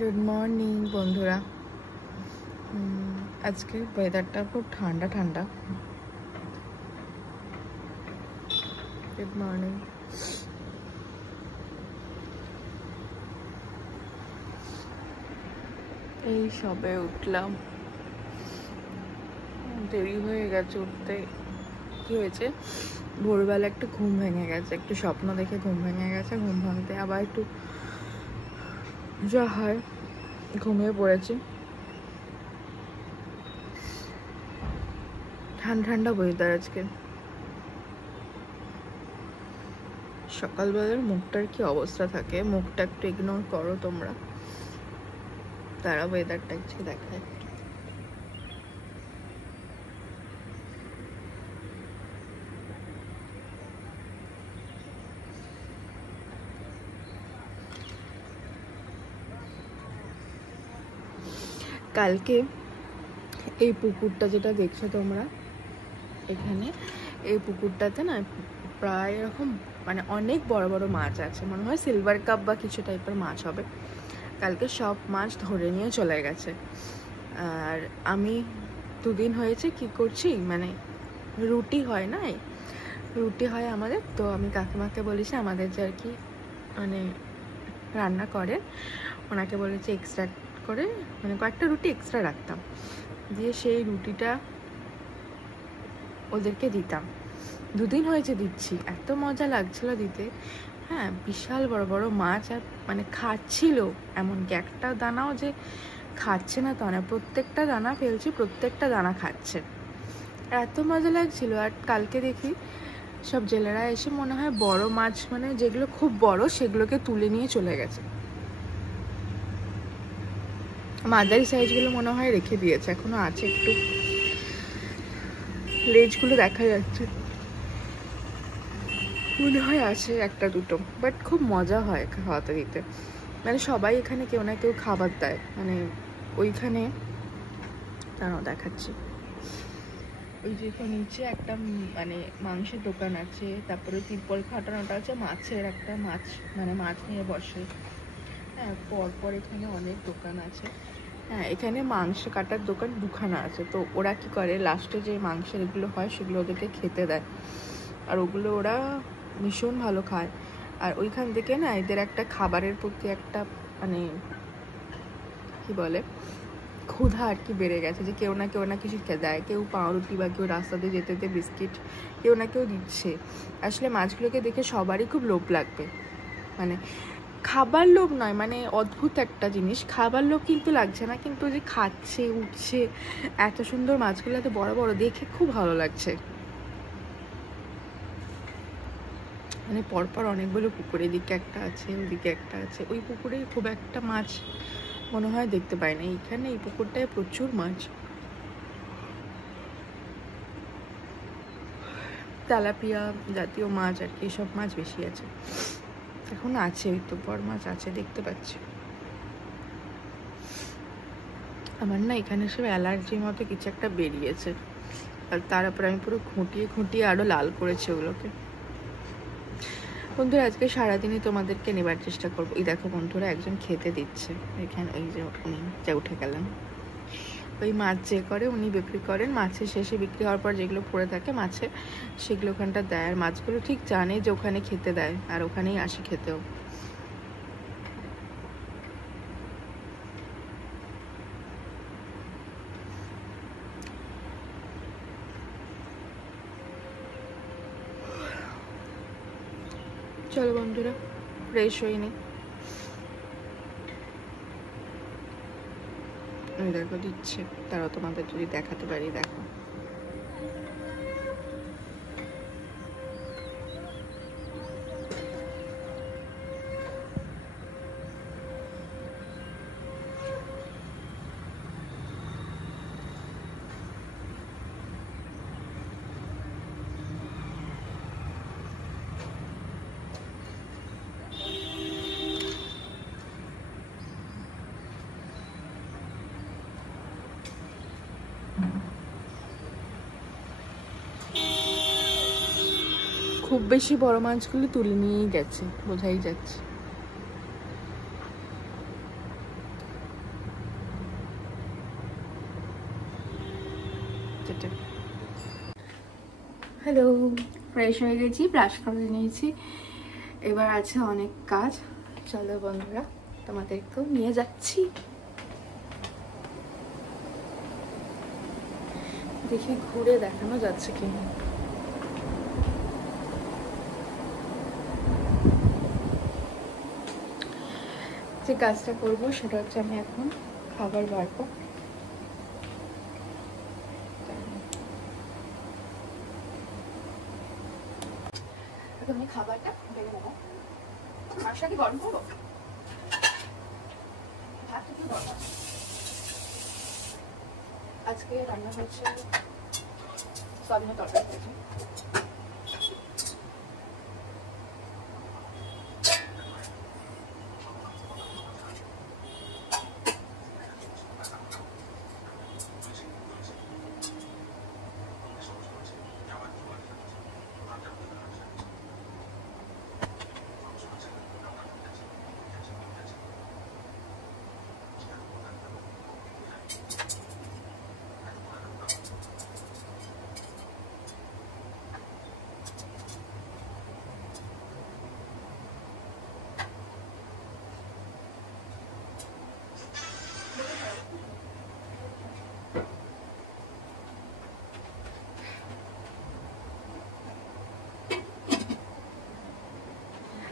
Good morning বন্ধুরা। আজকে ওয়েদারটা খুব ঠান্ডা ঠান্ডা। Good morning. এই সবে উঠলাম, দেরি হয়ে গেছে উঠতে। কি হয়েছে, ভোরবেলা একটু ঘুম ভেঙে গেছে, একটু স্বপ্ন দেখে ঘুম ভেঙে গেছে। ঘুম ভাঙতে আবার একটু যা হয় ঘুমিয়ে পড়েছি। ঠান্ডা ঠান্ডা ওয়েদার আজকে। সকালবেলার মুখটার কি অবস্থা থাকে, মুখটা একটু ইগনোর করো তোমরা, তারা ওয়েদারটা আজকে দেখায়। কালকে এই পুকুরটা যেটা দেখছো তোমরা এখানে, এই পুকুরটাতে না প্রায় এরকম মানে অনেক বড় বড় মাছ আছে, মনে হয় সিলভার কাপ বা কিছু টাইপের মাছ হবে। কালকে সব মাছ ধরে নিয়ে চলে গেছে। আর আমি দুদিন হয়েছে কি করছি, মানে রুটি হয় না, রুটি হয় আমাদের, তো আমি কাকিমাকে বলেছি আমাদের যে আর কি মানে রান্না করে ওনাকে বলেছি এক্সট্রা করে মানে কয়েকটা রুটি এক্সট্রা রাখতাম, দিয়ে সেই রুটিটা ওদেরকে দিতাম। দুদিন হয়েছে দিচ্ছি, এত মজা লাগছিল দিতে। হ্যাঁ, বিশাল বড় বড় মাছ, আর মানে খাচ্ছিল, এমনকি একটা দানাও যে খাচ্ছে না তা না, প্রত্যেকটা দানা ফেলছি, প্রত্যেকটা দানা খাচ্ছে, এত মজা লাগছিল। আর কালকে দেখি সব জেলেরা এসে মনে হয় বড় মাছ মানে যেগুলো খুব বড় সেগুলোকে তুলে নিয়ে চলে গেছে, মাঝারি সাইজগুলো মনে হয় রেখে দিয়েছে, এখনো আছে, একটু লেজগুলো দেখা যাচ্ছে, মনে হয় আছে একটা দুটো, বাট খুব মজা হয় খাওয়াতে দিতে। মানে সবাই এখানে কেউ না কেউ খাবার দেয়, মানে ওইখানে তারাও দেখাচ্ছি। ওই যে নিচে একটা মানে মাংসের দোকান আছে, তারপরে তিরপল খাটানোটা আছে, মাছের একটা মাছ মানে মাছ নিয়ে বসে। হ্যাঁ, পরপর এখানে অনেক দোকান আছে। হ্যাঁ, এখানে মাংস কাটার দোকান দুখানা আছে, তো ওরা কি করে লাস্টে যে মাংসের এগুলো হয় সেগুলো ওদেরকে খেতে দেয়, আর ওগুলো ওরা ভীষণ ভালো খায়। আর ওইখান থেকে না এদের একটা খাবারের প্রতি একটা মানে কি বলে ক্ষুধা আর কি বেড়ে গেছে, যে কেউ না কিছু দেয়, কেউ পাউরুটি বা কেউ রাস্তাতে যেতে যেতে বিস্কিট কেউ না কেউ দিচ্ছে। আসলে মাছগুলোকে দেখে সবারই খুব লোভ লাগবে, মানে খাবার লোভ নয়, মানে অদ্ভুত একটা জিনিস, খাবার লোভ কিন্তু লাগছে না, কিন্তু যে খাচ্ছে উঠছে এত সুন্দর মাছগুলো, এত বড় বড়, দেখে খুব ভালো লাগছে। মানে পরপর অনেকগুলো পুকুর, এদিকে একটা আছে ওদিকে একটা আছে, ওই পুকুরে খুব একটা মাছ মনে হয় দেখতে পাই না, এইখানে এই পুকুরটায় প্রচুর মাছ, তেলাপিয়া জাতীয় মাছ আর কি, সব মাছ বেশি আছে, এখন আছে ওই তো বড় মাছ আছে দেখতে পাচ্ছি। আমার না এখানে সব অ্যালার্জির মতো কিছু একটা বেরিয়েছে, আর তার উপর আমি পুরো খুঁটিয়ে আরো লাল করেছি ওগুলোকে। বন্ধুরা আজকে সারাদিনই তোমাদেরকে নেবার চেষ্টা করবো। এই দেখো বন্ধুরা, একজন খেতে দিচ্ছে এখানে, ওই যে উনি যা উঠে গেলেন, ওই মাছ যে করে উনি বিক্রি করেন, মাছের শেষে বিক্রি হওয়ার পর যেগুলো পড়ে থাকে মাছের, সেগুলো ওখানটা দেয়, আর মাছগুলো ঠিক জানে যে ওখানে খেতে দেয়, আর ওখানেই আসি খেতেও। চলো বন্ধুরা ফ্রেশ হইনি, ওই দেখো দিচ্ছে, তারাও তোমাদের যদি দেখাতে পারি, দেখো খুব বেশি বড় মাছগুলো তুলে নিয়েই গেছে, বোঝাই যাচ্ছে। লাস্টে। হ্যালো, ফ্রেশ হয়ে গেছি, ব্রাশ করে নিয়েছি, এবার আছে অনেক কাজ। চলো বন্ধুরা, তোমাদেরকেও নিয়ে যাচ্ছি। দেখি ঘুরে দেখানো যাচ্ছে কিনা। যে কাজটা করবো সেটা হচ্ছে আমি এখন খাবার বাড়বো। আমি খাবারটা বেড়ে নেবো। মাছটা কি গরম করবো? ভাতটা কি গরম? আজকে রান্না হচ্ছে সয়াবিনের তরকারি হয়েছে।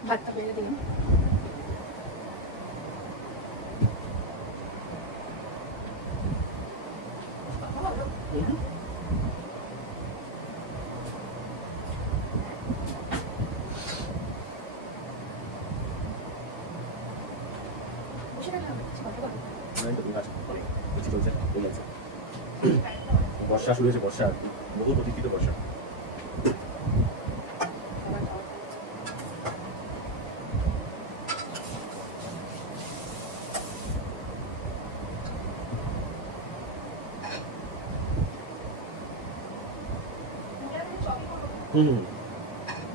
ভাতটা বেড়ে দিলাম। বর্ষা শুরু হয়েছে, বর্ষা বহু প্রতীক্ষিত বর্ষা।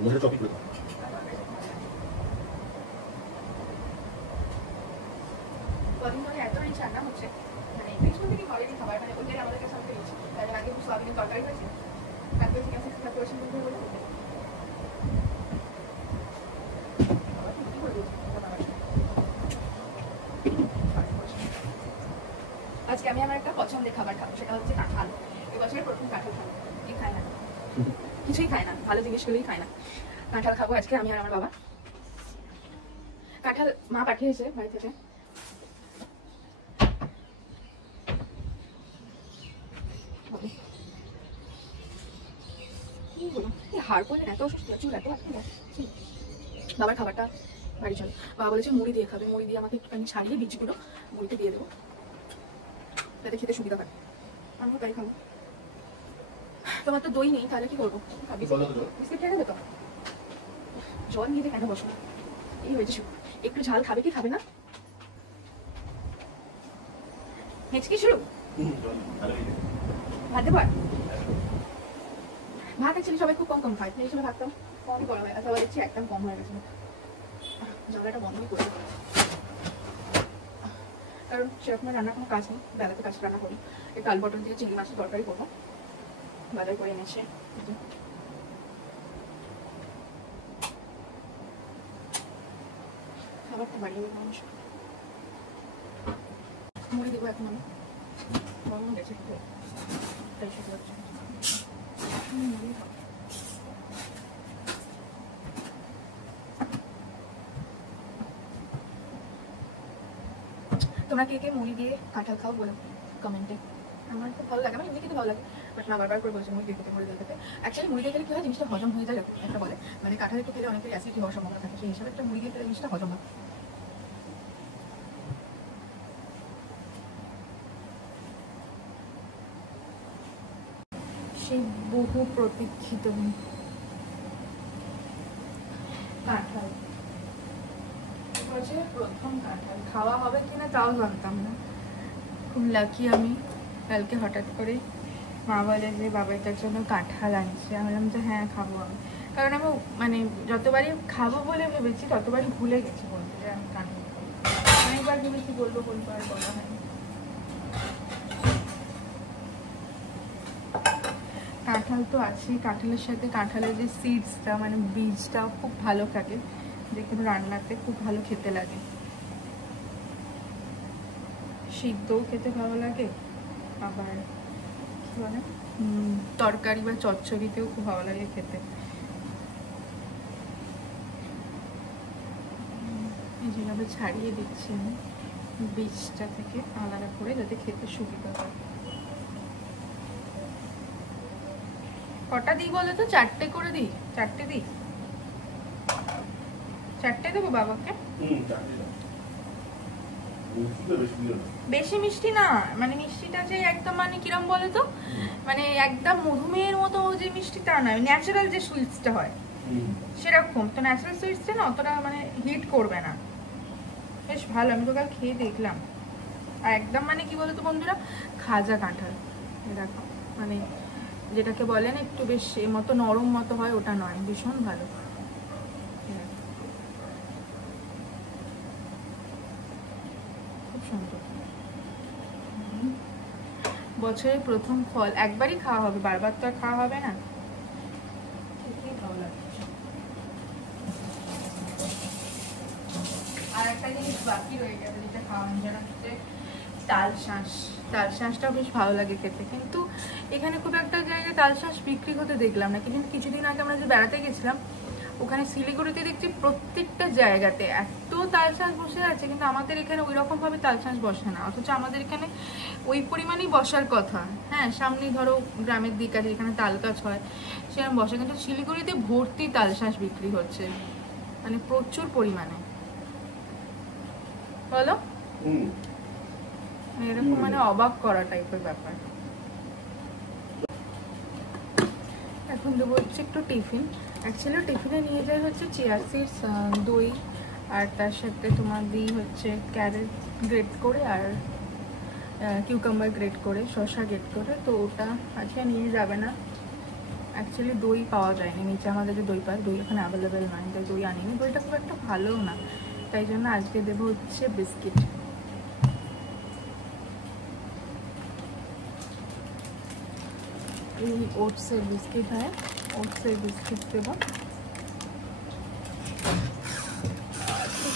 মুখে চপি করে আজকে আমি আমার একটা পছন্দের খাবার খাবো, সেটা হচ্ছে কাঁঠাল। এবছরের প্রথম কাঁঠাল খাবো। এই খায় না, কিছুই খায় না, ভালো জিনিসগুলোই খায় না। কাঁঠাল খাবো আজকে আমি আর আমার বাবা। কাঁঠাল মা পাঠিয়েছে বাড়ি থেকে। হাড় করলেন এত অসুস্থ, চুল এত বাবার খাবারটা বাড়ি চল। বাবা বলেছে মুড়ি দিয়ে খাবে, মুড়ি দিয়ে আমাকে একটুখানি ছাড়িয়ে বীজগুলো মুড়িতে দিয়ে দেবো, যাতে খেতে সুবিধা হয়। আমিও তাই খাবো। তোমার তো দই নেই, তাহলে কি করবো? বিস্কিট খেয়ে নেবে তো? জল নিয়ে কেন বসো? এই হয়েছে, একটু ঝাল খাবে কি খাবে না? হেঁচকি শুরু। ভাত দেবো? ভাত অ্যাকচুয়ালি সবাই খুব কম কম খায়, এই সময় ভাতটা কমই করা হয়। আচ্ছা, দেখছি একদম কম হয়ে গেছে, ঝগড়াটা বন্ধই করে, কারণ সেরকম রান্নার কোনো কাজ নেই। বেলাতে কাজ রান্না করি, এই কাল পটল দিয়ে চিংড়ি মাছের তরকারি করবো, বাজার করে এনেছে। খাবারটা বাড়িয়ে দেবো মানুষ। মুড়ি দেবো এখন আমি, গরম গেছে তাই সেটা হচ্ছে মুড়ি খাবো। তোমরা কে কে মুড়ি দিয়ে কাঁঠাল খাও বলো কমেন্টে। আমার খুব ভালো লাগে, আমার এমনি খেতে ভালো লাগে, বাট মা বারবার করে বলছে মুড়ি দিয়ে খেতে, মুড়ি দিয়ে খেতে। অ্যাকচুয়ালি মুড়ি দিয়ে খেলে কি হয়, জিনিসটা হজম হয়ে যায় একটা বলে, মানে কাঁঠাল একটু খেলে অনেকের অ্যাসিড হওয়ার সম্ভাবনা থাকে, সেই হিসাবে একটা মুড়ি দিয়ে খেলে জিনিসটা হজম হয়। সেই বহু প্রতীক্ষিত কাঁঠাল, প্রথম কাঁঠাল খাওয়া হবে কিনা তাও জানতাম না। খুব লাকি আমি, কালকে হঠাৎ করে মা বলে যে বাবা এটার জন্য কাঁঠাল আনছে। আমি বললাম যে হ্যাঁ খাবো আমি, কারণ আমি মানে যতবারই খাবো বলে ভেবেছি ততবারই ভুলে গেছি বলতে যে আমি কাঁঠাল খাবো। অনেকবার ভেবেছি বলবো বলবো, আর বলা হয়নি। কাঁঠাল তো আছেই, কাঁঠালের সাথে কাঁঠালের যে সিডসটা মানে বীজটা খুব ভালো থাকে, যে কোনো রান্নাতে খুব ভালো খেতে লাগে, সিদ্ধও খেতে ভালো লাগে, আবার কি বলে তরকারি বা চচ্চড়িতেও খুব ভালো লাগে খেতে। যেভাবে ছাড়িয়ে দিচ্ছি আমি বীজটা থেকে আলাদা করে, যাতে খেতে সুবিধা হয়। কটা দিই বলো তো? 4টে করে দিই? 4টে দিই? 4টে দেবো বাবাকে? বেশি মিষ্টি না, মানে মিষ্টিটা যে একদম মানে কিরম বলে তো, মানে একদম মধুমেহের মতো যে মিষ্টিটা না, ন্যাচারাল যে সুইটসটা হয় সেরকম। তো ন্যাচারাল সুইটসটা না অতটা মানে হিট করবে না, বেশ ভালো। আমি তো কাল খেয়ে দেখলাম। আর একদম মানে কি বলতো বন্ধুরা, খাজা কাঁঠাল দেখো, মানে যেটাকে বলে না একটু বেশ এর মতো নরম মতো হয়, ওটা নয়, ভীষণ ভালো। খুব সুন্দর। বছরের প্রথম ফল, একবারই খাওয়া হবে, বারবার তো আর খাওয়া হবে না। ভালো লাগছে। আর একটা জিনিস বাকি রয়ে গেছে যেটা খাওয়ানো, যেটা হচ্ছে তাল শাঁস। তাল শাঁসটাও বেশ ভালো লাগে খেতে, কিন্তু এখানে খুব একটা জায়গায় তাল শাঁস বিক্রি হতে দেখলাম না। কিন্তু কিছুদিন আগে আমরা যে বেড়াতে গেছিলাম, ওখানে শিলিগুড়িতে দেখছি প্রত্যেকটা জায়গাতে এত তাল শাঁস বসে আছে, কিন্তু আমাদের এখানে ওই রকম ভাবে তাল শাঁস বসে না, অথচ আমাদের এখানে ওই পরিমাণেই বসার কথা। হ্যাঁ, সামনে ধরো গ্রামের দিক আছে যেখানে তাল গাছ হয়, সেরকম বসে, কিন্তু শিলিগুড়িতে ভর্তি তাল শাঁস বিক্রি হচ্ছে, মানে প্রচুর পরিমাণে। বলো, এরকম মানে অবাক করা টাইপের ব্যাপার। এখন দেবো হচ্ছে একটু টিফিন। অ্যাকচুয়ালি টিফিনে নিয়ে যাই হচ্ছে চিয়া সিডস, দই, আর তার সাথে তোমার দিই হচ্ছে ক্যারেট গ্রেট করে, আর কিউকাম্বার গ্রেট করে, শসা গ্রেট করে। তো ওটা আজকে নিয়ে যাবে না, অ্যাকচুয়ালি দই পাওয়া যায়নি নিচে, আমাদের যে দই পায়, দই ওখানে অ্যাভেলেবেল নয়, তাই দই আনিনি। দইটা খুব একটা ভালোও না, তাই জন্য আজকে দেবো হচ্ছে বিস্কিট। এই ওটসের বিস্কিট হয়, ওটসের বিস্কিট দেবো।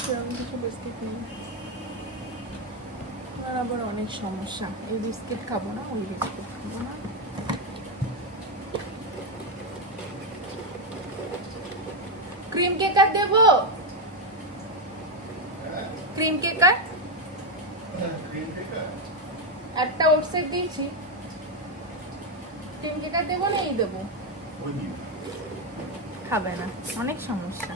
সেরকম কিছু বিস্কিট নেই, আর আবার অনেক সমস্যা, এই বিস্কিট খাবো না, ওই বিস্কিট খাবো না। ক্রিম কেকার দেবো? ক্রিম কেকার একটা ওটসের দিয়েছি, ক্রিম কেকার দেবো না এই দেবো? খাবে না, অনেক সমস্যা।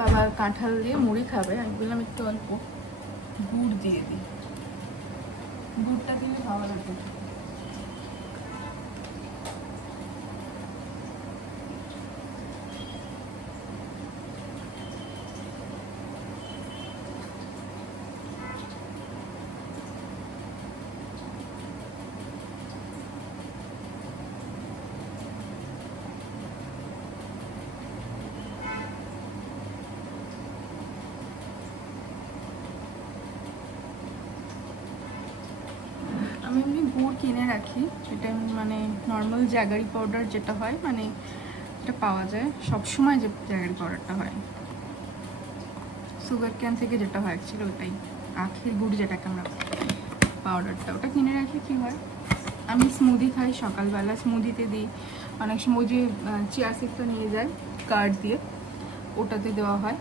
বাবা কাঁঠাল দিয়ে মুড়ি খাবে, আমি বললাম একটু অল্প গুড় দিয়ে দিই, গুড়টা দিলে ভালো লাগে। আমি এমনি গুড় কিনে রাখি, সেটা মানে নর্মাল জ্যাগারি পাউডার যেটা হয়, মানে এটা পাওয়া যায় সবসময়, যে জ্যাগারি পাউডারটা হয় সুগার ক্যান থেকে যেটা হয় অ্যাকচুয়ালি ওটাই, আখের গুড় যেটাকে আমরা পাউডারটা, ওটা কিনে রাখি। কি হয়, আমি স্মুদি খাই সকালবেলা, স্মুদিতে দিই, অনেক সময় যে চিয়া সিডসটা নিয়ে যায় কার্ড দিয়ে, ওটাতে দেওয়া হয়,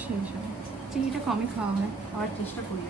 সেই হিসাবে চিনিটা কমই খাওয়া হয়, খাওয়ার চেষ্টা করি।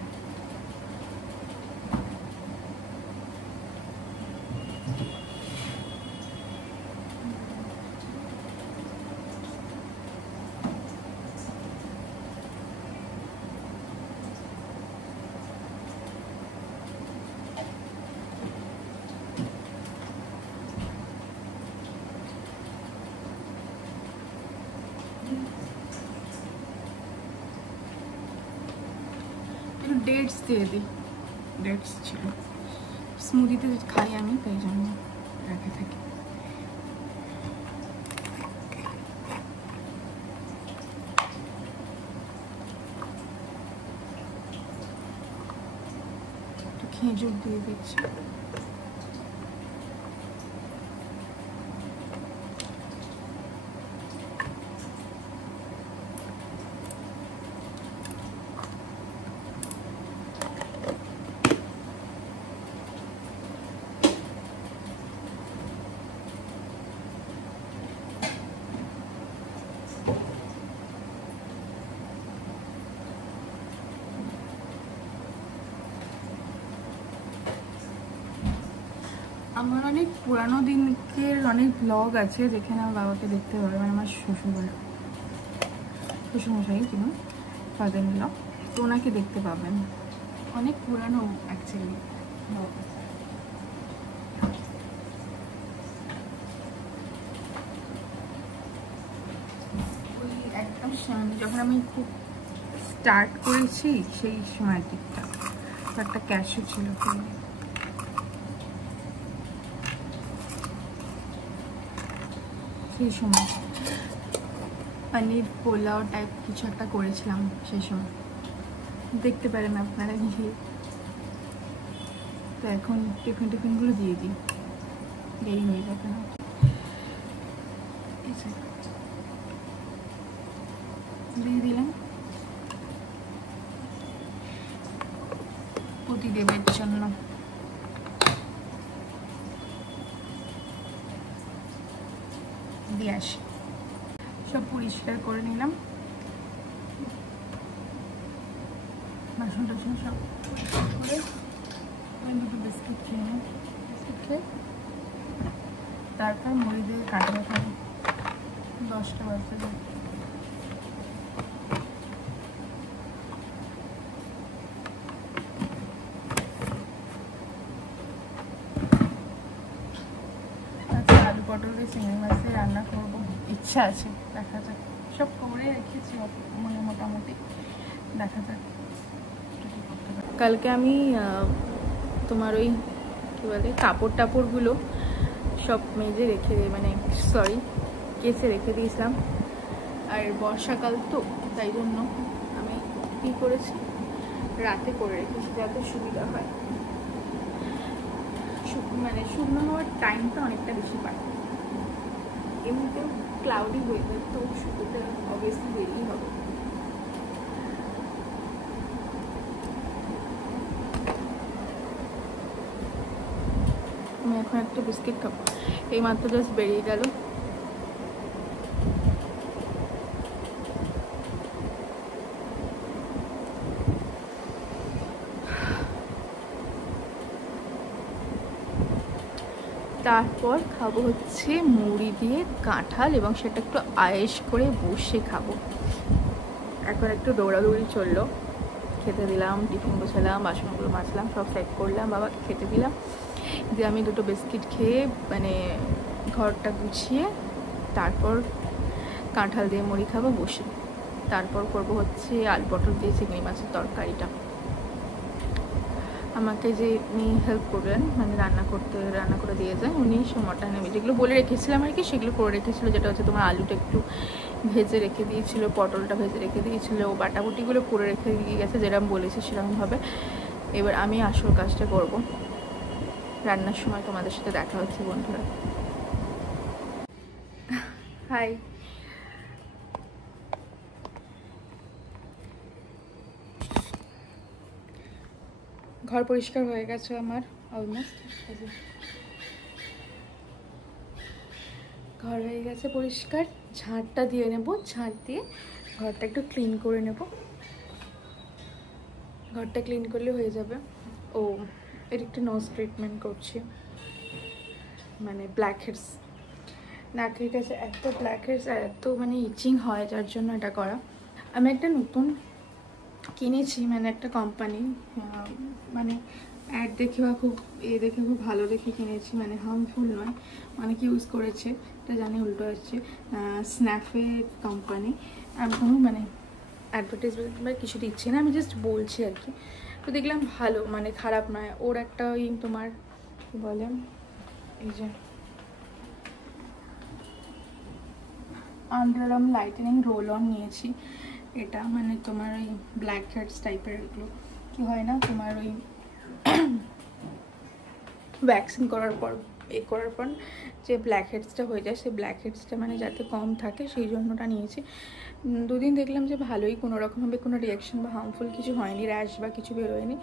একটু ডেটস দিয়ে দিই, ডেটস ছিল স্মুদিতে খাই আমি, তাই জন্য রাখা থাকি। একটু খেজুর দিয়ে দিচ্ছি। আমার অনেক পুরানো দিনকের অনেক ব্লগ আছে যেখানে আমার বাবাকে দেখতে পারবেন, আমার শ্বশুরমশাই কিনা ফাদার ইন ল, তো ওনাকে দেখতে পাবেন। অনেক পুরানো অ্যাকচুয়ালি ব্লগ আছে। ওই একদম যখন আমি খুব স্টার্ট করেছি সেই সময়ের দিকটা, একটা ক্যাশও ছিল, সেই সময় পনির পোলাও টাইপ কিছু একটা করেছিলাম সেই সময়, দেখতে পারেন আপনারা গিয়ে। তো এখন টিফিনগুলো দিয়ে দিই, দেরি হয়ে যাবে না। দিয়ে দিলাম প্রতিদেবের জন্য। দিয়ে আসি, সব পরিষ্কার করে নিলাম, বাসন টাসন সব পরিষ্কার করে দুটো বিস্কিট খেয়ে নিই। বিস্কিট খেয়ে তারপর মুড়ি দিয়ে কাটবে খাবো। 10টা বাজতে যায়। আলু পটল দিয়ে চিংড়ি মাছ দিয়ে রান্না করবো, ইচ্ছা আছে, দেখা যাক। সব করে রেখেছি মানে মোটামুটি, দেখা যাক। কালকে আমি তোমার ওই কী বলে কাপড় টাপড়গুলো সব মেজে রেখে মানে সরি কেচে রেখে দিয়েছিলাম। আর বর্ষাকাল তো তাই জন্য আমি কী করেছি, রাতে করে রেখেছি যাতে সুবিধা হয়, মানে শুকনো হওয়ার টাইমটা অনেকটা বেশি পায়। এমনিতেও ক্লাউডি ওয়েদার, তো শুকোতে অবভিয়াসলি দেরি হবে। আমি এখন একটা বিস্কিট খাবো, এই মাত্র জাস্ট বেরিয়ে গেল। তারপর খাবো হচ্ছে মুড়ি দিয়ে কাঁঠাল, এবং সেটা একটু আয়েশ করে বসে খাবো। এখন একটু দৌড়াদৌড়ি চললো, খেতে দিলাম, টিফিন গোছালাম, বাসনগুলো মাজলাম, সব সেট করলাম, বাবাকে খেতে দিলাম, দিয়ে আমি দুটো বিস্কিট খেয়ে মানে ঘরটা গুছিয়ে তারপর কাঁঠাল দিয়ে মুড়ি খাবো বসে। তারপর করবো হচ্ছে আলু পটল দিয়ে চিংড়ি মাছের তরকারিটা। আমাকে যে উনি হেল্প করবেন মানে রান্না করে দিয়ে যায় উনি, সময়টা নেবে যেগুলো বলে রেখেছিলাম আর কি, সেগুলো করে রেখেছিলো। যেটা হচ্ছে তোমার আলুটা একটু ভেজে রেখে দিয়েছিল, পটলটা ভেজে রেখে দিয়েছিল, বাটাবুটিগুলো করে রেখে দিয়ে গেছে যেরকম বলেছে সেরকমভাবে। এবার আমি আসল কাজটা করব, রান্নার সময় তোমাদের সাথে দেখা হচ্ছে বন্ধুরা। হাই, ঘর পরিষ্কার হয়ে গেছে আমার অলমোস্ট, ঘর হয়ে গেছে পরিষ্কার। ঝাঁটটা দিয়ে নেব, ঝাঁট দিয়ে ঘরটা একটু ক্লিন করে নেব, ঘরটা ক্লিন করলে হয়ে যাবে। ও এর একটা নোজ ট্রিটমেন্ট করছি, মানে ব্ল্যাক হেডস, নাকের কাছে এত ব্ল্যাক হেডস আর এত মানে ইচিং হয়, যার জন্য এটা করা। আমি একটা নতুন কিনেছি, মানে একটা কোম্পানি, মানে অ্যাড দেখে বা খুব দেখে খুব ভালো দেখে কিনেছি, মানে হার্মফুল নয়, অনেকে ইউজ করেছে এটা জানি উল্টো আসছে। স্ন্যাফে কোম্পানি, আমি কোনো মানে অ্যাডভার্টাইজমেন্ট বা কিছু দিচ্ছি না, আমি জাস্ট বলছি আর কি। তো দেখলাম ভালো, মানে খারাপ নয়। ওর একটা ওই তোমার কী বলে, এই যে under arm lightening roll on নিয়েছি। এটা মানে তোমার ওই ব্ল্যাক হেডস টাইপের, এগুলো কি হয় না তোমার ওই ভ্যাকসিন করার পর যে ব্ল্যাক হেডসটা হয়ে যায়, সেই ব্ল্যাক হেডসটা মানে যাতে কম থাকে সেই জন্যটা নিয়েছি। 2 দিন দেখলাম যে ভালোই, কোনো রকমভাবে কোনো রিয়াকশন বা হার্মফুল কিছু হয়নি, র্যাশ বা কিছু বেরোয়নি,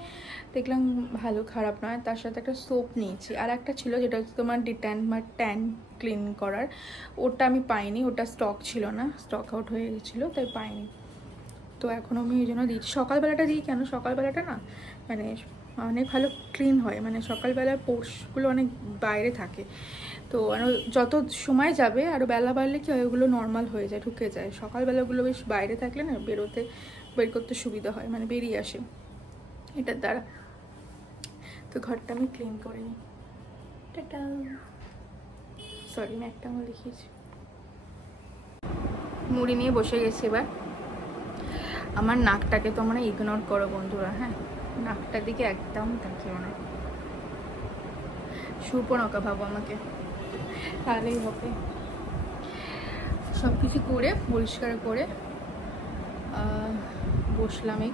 দেখলাম ভালো, খারাপ নয়। তার সাথে একটা সোপ নিয়েছি, আর একটা ছিল যেটা হচ্ছে তোমার ডিট্যান বা ট্যান ক্লিন করার, ওটা আমি পাইনি, ওটা স্টক ছিল না, স্টক আউট হয়ে গেছিলো, তাই পাইনি। তো এখন আমি এই জন্য দিচ্ছি। সকালবেলাটা দিই কেন, সকালবেলাটা না মানে অনেক ভালো ক্লিন হয়, মানে সকালবেলার পোর্সগুলো অনেক বাইরে থাকে, তো যত সময় যাবে আরও বেলা বাড়লে কি হয়, ওগুলো নর্মাল হয়ে যায়, ঢুকে যায়। সকালবেলাগুলো বেশ বাইরে থাকলে না বের করতে সুবিধা হয়, মানে বেরিয়ে আসে এটার দ্বারা। তো ঘরটা আমি ক্লিন করে নিই। টাটা। সরি, আমি একটা আমার লিখিয়েছি। মুড়ি নিয়ে বসে গেছি এবার। আমার নাকটাকে তোমরা ইগনোর করো বন্ধুরা, হ্যাঁ, নাকটার দিকে একদম তাকিও না, সুপর্ণকা ভাবো আমাকে, তাহলেই হবে। সব কিছু করে পরিষ্কার করে বসলাম, এই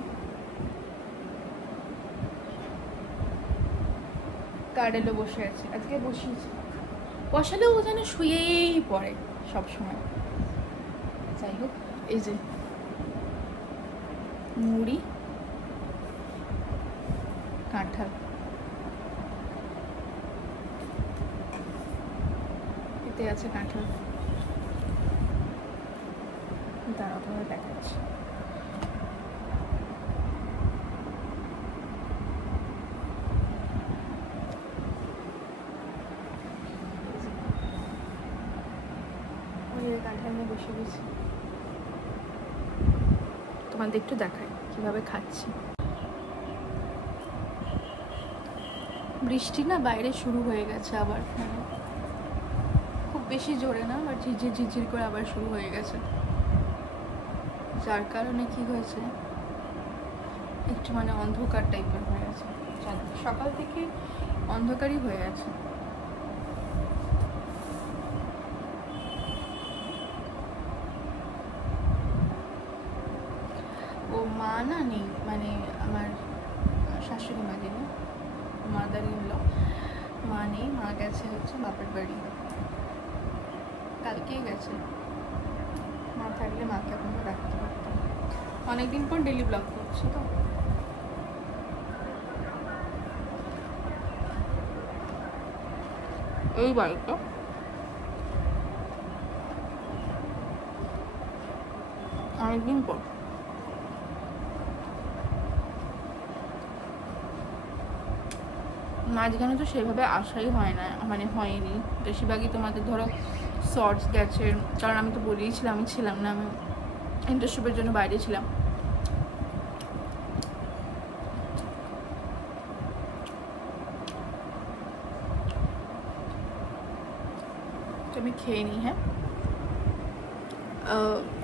গার্ডেলে বসে আছে, আজকে বসিয়েছি, বসালেও ও যেন শুয়েই পড়ে সবসময়। যাই হোক, এই যে মুড়ি, কাঁঠাল, এতে আছে কাঁঠাল, দাঁড়াও তোমাদের দেখাচ্ছি। কাঁঠাল নিয়ে বসে গেছি, তোমাদের একটু দেখাই কিভাবে খাচ্ছি। বৃষ্টি না বাইরে শুরু হয়ে গেছে আবার, মানে খুব বেশি জোরে না, বাট ঝিরঝির ঝিরঝির করে আবার শুরু হয়ে গেছে, যার কারণে কি হয়েছে, একটু মানে অন্ধকার টাইপের হয়ে আছে, সকাল থেকে অন্ধকারই হয়ে আছে। ও মা না নেই, মানে আমার শাশুড়ি মা, যিনি মাদার ইন ল, মা নেই, মা গেছে হচ্ছে বাপের বাড়ি, কালকেই গেছে। মা থাকলে মাকে এখন রাখতে পারতাম, অনেকদিন পর ডেলি ব্লগ করছি তো। এই বাড়িটা অনেকদিন পর, মাঝখানে তো সেভাবে আসাই হয় না, মানে হয়নি, বেশিরভাগই তোমাদের ধরো শর্টস গেছে, কারণ আমি তো বলেইছিলাম আমি ছিলাম না, আমি ইন্টার্নশিপের জন্য বাইরে ছিলাম। তো আমি খেয়ে নিই। হ্যাঁ,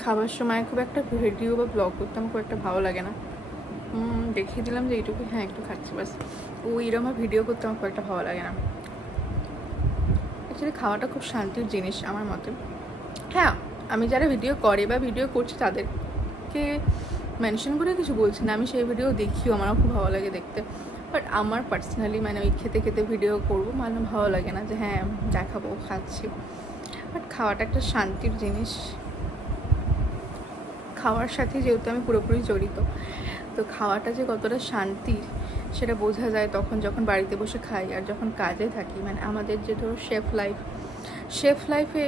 খাবার সময় খুব একটা ভিডিও বা ব্লগ করতে আমার খুব একটা ভালো লাগে না, দেখিয়ে দিলাম যে এইটুকু, হ্যাঁ একটু খাচ্ছি বাস, ওইরকম ভিডিও করতে আমার খুব একটা ভালো লাগে না। অ্যাকচুয়ালি খাওয়াটা খুব শান্তির জিনিস আমার মতে। হ্যাঁ, আমি যারা ভিডিও করে বা ভিডিও করছি তাদেরকে মেনশন করে কিছু বলছি না, আমি সেই ভিডিও দেখিও, আমারও খুব ভালো লাগে দেখতে, বাট আমার পার্সোনালি মানে ওই খেতে খেতে ভিডিও করবো মানে ভালো লাগে না যে হ্যাঁ দেখাবো খাচ্ছি। বাট খাওয়াটা একটা শান্তির জিনিস, খাওয়ার সাথে যেহেতু আমি পুরোপুরি জড়িত, তো খাওয়াটা যে কতটা শান্তি সেটা বোঝা যায় তখন যখন বাড়িতে বসে খাই আর যখন কাজে থাকি। মানে আমাদের যে ধরো শেফ লাইফে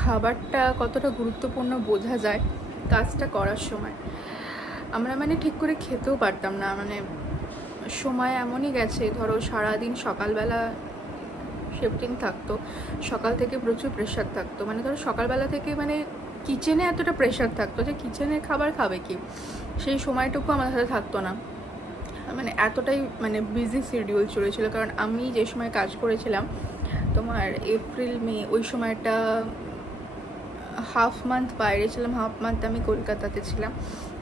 খাবারটা কতটা গুরুত্বপূর্ণ বোঝা যায় কাজটা করার সময়। আমরা মানে ঠিক করে খেতেও পারতাম না, মানে সময় এমনই গেছে, ধরো সারাদিন সকালবেলা শিফটিং থাকতো, সকাল থেকে প্রচুর প্রেশার থাকতো, মানে ধরো সকালবেলা থেকে মানে কিচেনে এতটা প্রেশার থাকতো যে কিচেনের খাবার খাবে কি, সেই সময়টুকু আমার হাতে থাকতো না, মানে এতটাই মানে বিজি শিডিউল চলেছিল। কারণ আমি যে সময় কাজ করেছিলাম তোমার এপ্রিল মে, ওই সময়টা হাফ মান্থ বাইরে ছিলাম, হাফ মান্থ আমি কলকাতাতে ছিলাম।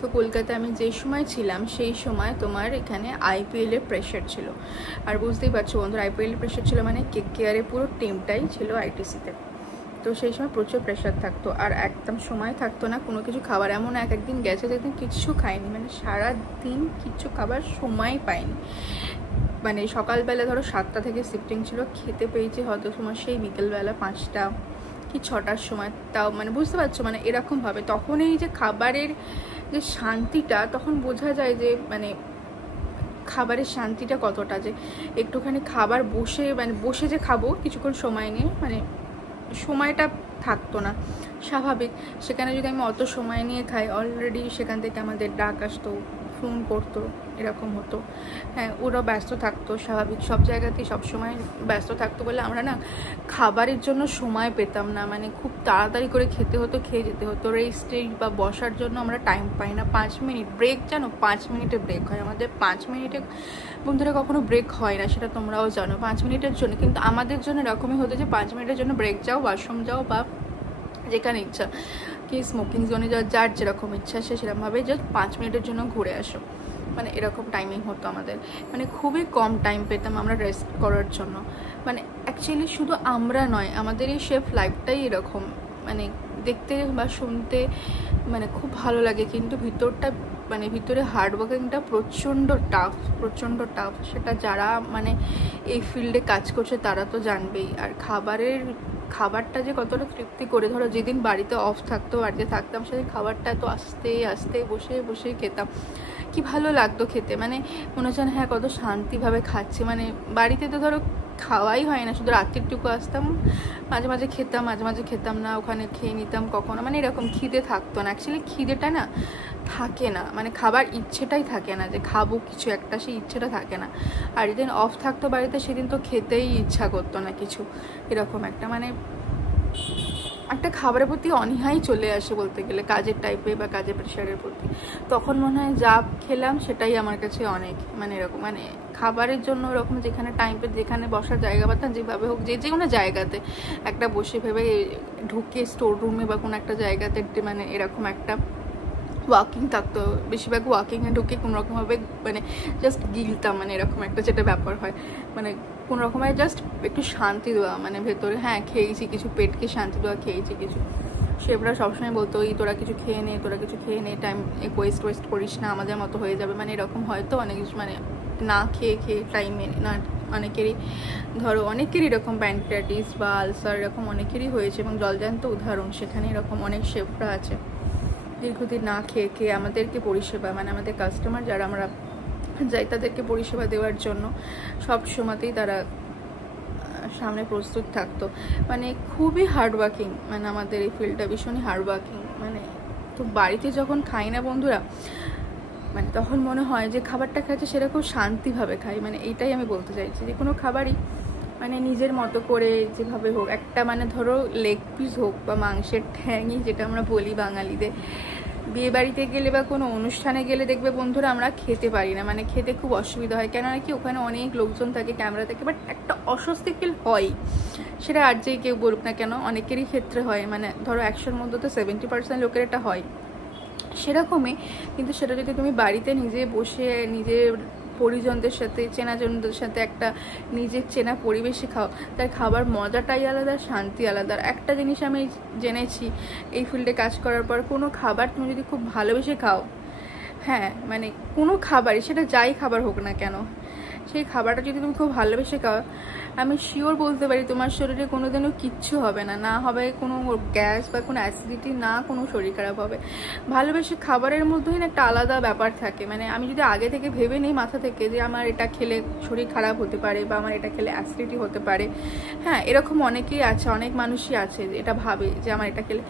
তো কলকাতায় আমি যে সময় ছিলাম সেই সময় তোমার এখানে আইপিএলের প্রেশার ছিল। আর বুঝতেই পারছো বন্ধুরা, আইপিএলের প্রেশার ছিল মানে কেকেআরের পুরো টিমটাই ছিল আইটিসিতে। তো সেই সময় প্রচুর প্রেশার থাকতো, আর একদম সময় থাকতো না কোনো কিছু খাবার। এমন একদিন গেছে যেদিন কিছু খাইনি, মানে সারাদিন কিছু খাবার সময় পাইনি। মানে সকালবেলা ধরো 7টা থেকে শিফটিং ছিল, খেতে পেয়েছি হয়তো সময় সেই বিকেলবেলা 5টা কি 6টার সময়। তাও মানে বুঝতে পারছো মানে এরকমভাবে তখন এই যে খাবারের যে শান্তিটা, তখন বোঝা যায় যে মানে খাবারের শান্তিটা কতটা, যে একটুখানি খাবার বসে মানে বসে যে খাবো কিছুক্ষণ সময় নিয়ে, মানে সময়টা থাকতো না স্বাভাবিক। সেখানে যদি আমি অত সময় নিয়ে খাই, অলরেডি সেখান থেকে আমাদের ডাক আসতো, ফোন করতো, এরকম হতো। হ্যাঁ, ওরাও ব্যস্ত থাকতো, স্বাভাবিক সব জায়গাতেই সবসময় ব্যস্ত থাকতো বলে আমরা না খাবারের জন্য সময় পেতাম না। মানে খুব তাড়াতাড়ি করে খেতে হতো, খেয়ে যেতে হতো। রেস্টে বা বসার জন্য আমরা টাইম পাই না। 5 মিনিট ব্রেক, জানো 5 মিনিটে ব্রেক হয় আমাদের। 5 মিনিটে বন্ধুরা কখনো ব্রেক হয় না, সেটা তোমরাও জানো, 5 মিনিটের জন্য। কিন্তু আমাদের জন্য এরকমই হতো যে 5 মিনিটের জন্য ব্রেক যাও, ওয়াশরুম যাও, বা যেখানে ইচ্ছা কি স্মোকিং জোনে যাও, যার যেরকম ইচ্ছা সে সেরকমভাবে জাস্ট 5 মিনিটের জন্য ঘুরে আসো। মানে এরকম টাইমিং হতো আমাদের। মানে খুবই কম টাইম পেতাম আমরা রেস্ট করার জন্য। মানে অ্যাকচুয়ালি শুধু আমরা নয়, আমাদের এই শেফ লাইফটাই এরকম। মানে দেখতে বা শুনতে মানে খুব ভালো লাগে, কিন্তু ভিতরটা মানে ভিতরে হার্ডওয়ার্কিংটা প্রচণ্ড টাফ। সেটা যারা মানে এই ফিল্ডে কাজ করছে তারা তো জানবেই। আর খাবারটা যে কতটা তৃপ্তি করে, ধরো যেদিন বাড়িতে অফ থাকতো, বাড়িতে থাকতাম, সেদিন খাবারটা তো আস্তে আস্তে বসে খেতাম, কি ভালো লাগতো খেতে। মানে মনে হচ্ছে হ্যাঁ কত শান্তিভাবে খাচ্ছি। মানে বাড়িতে তো ধরো খাওয়াই হয় না, শুধু রাত্রিটুকু আসতাম, মাঝে মাঝে খেতাম, মাঝে মাঝে খেতাম না, ওখানে খেয়ে নিতাম কখনো। মানে এরকম খিদে থাকতো না, অ্যাকচুয়ালি খিদেটা না থাকে না, মানে খাবার ইচ্ছেটাই থাকে না যে খাবো কিছু একটা, সেই ইচ্ছেটা থাকে না। আর যেদিন অফ থাকতো বাড়িতে সেদিন তো খেতেই ইচ্ছা করতো না কিছু, এরকম একটা মানে একটা খাবারের প্রতি অনীহাই চলে আসে বলতে গেলে, কাজের টাইপে বা কাজের প্রেশারের প্রতি। তখন মনে হয় যা খেলাম সেটাই আমার কাছে অনেক। মানে এরকম মানে খাবারের জন্য ওরকম যেখানে টাইম পেয়ে যেখানে বসার জায়গা পাতাম, যেভাবে হোক যে কোনো জায়গাতে একটা বসে ভেবে ঢুকে স্টোর রুমে বা কোনো একটা জায়গাতে মানে এরকম একটা ওয়াকিং থাকতো, বেশিরভাগ ওয়াকিংয়ে ঢুকে কোনোরকমভাবে মানে জাস্ট গিলতাম, মানে এরকম একটা যেটা ব্যাপার হয়, মানে কোনোরকমে জাস্ট একটু শান্তি দেওয়া, মানে ভেতরে হ্যাঁ খেয়েছি কিছু, পেটকে শান্তি দেওয়া, খেয়েছি কিছু। সেবরা সবসময় বলতো এই তোরা কিছু খেয়ে নে, টাইম ওয়েস্ট করিস না, আমাদের মতো হয়ে যাবে। মানে এরকম হয়তো অনেক কিছু মানে না খেয়ে টাইমে না, অনেকেরই ধরো অনেকেরই এরকম প্যানক্রিয়াটিস বা আলসার এরকম অনেকেরই হয়েছে, এবং জলজান্ত উদাহরণ সেখানে এরকম অনেক শেফরা আছে দীর্ঘদিন না খেয়ে আমাদেরকে পরিষেবা, মানে আমাদের কাস্টমার যারা আমরা যাই তাদেরকে পরিষেবা দেওয়ার জন্য সব সময়তেই তারা সামনে প্রস্তুত থাকতো। মানে খুবই হার্ডওয়ার্কিং, মানে আমাদের এই ফিল্ডটা ভীষণই হার্ডওয়ার্কিং। মানে তো বাড়িতে যখন খাই না বন্ধুরা, মানে তখন মনে হয় যে খাবারটা খাচ্ছে সেটা খুব শান্তিভাবে খাই। মানে এইটাই আমি বলতে চাইছি, যে কোনো খাবারই মানে নিজের মতো করে যেভাবে হোক, একটা মানে ধরো লেগ পিস হোক বা মাংসের ঠ্যাংই যেটা আমরা বলি বাঙালিদের, বিয়ে বাড়িতে গেলে বা কোনো অনুষ্ঠানে গেলে দেখবে বন্ধুরা আমরা খেতে পারি না, মানে খেতে খুব অসুবিধা হয়। কেন কি ওখানে অনেক লোকজন থাকে, ক্যামেরা থাকে, বাট একটা অস্বস্তি ফিল হয়, সেটা আর যে কেউ বলুক না কেন, অনেকেরই ক্ষেত্রে হয়। মানে ধরো 100-র মধ্যে তো 70% লোকের এটা হয় সেরকমই। কিন্তু সেটা যদি তুমি বাড়িতে নিজে বসে নিজের পরিজনদের সাথে চেনাজনদের সাথে একটা নিজের চেনা পরিবেশে খাও, তার খাবার মজাটাই আলাদা, শান্তি আলাদা। একটা জিনিস আমি জেনেছি এই ফিল্ডে কাজ করার পর, কোনো খাবার তুমি যদি খুব ভালোবেসে খাও, হ্যাঁ মানে কোনো খাবারই সেটা যাই খাবার হোক না কেন, সেই খাবারটা যদি তুমি খুব ভালোবেসে খাও, আমি শিওর বলতে পারি তোমার শরীরে কোনোদিনও কিচ্ছু হবে না, না হবে কোনো গ্যাস বা কোনো অ্যাসিডিটি, না কোনো শরীর খারাপ হবে। ভালোবেসে খাবারের মধ্যেই না একটা আলাদা ব্যাপার থাকে। মানে আমি যদি আগে থেকে ভেবে নিই মাথা থেকে যে আমার এটা খেলে শরীর খারাপ হতে পারে বা আমার এটা খেলে অ্যাসিডিটি হতে পারে, হ্যাঁ এরকম অনেকেই আছে, অনেক মানুষই আছে যে এটা ভাবে যে আমার এটা খেলে,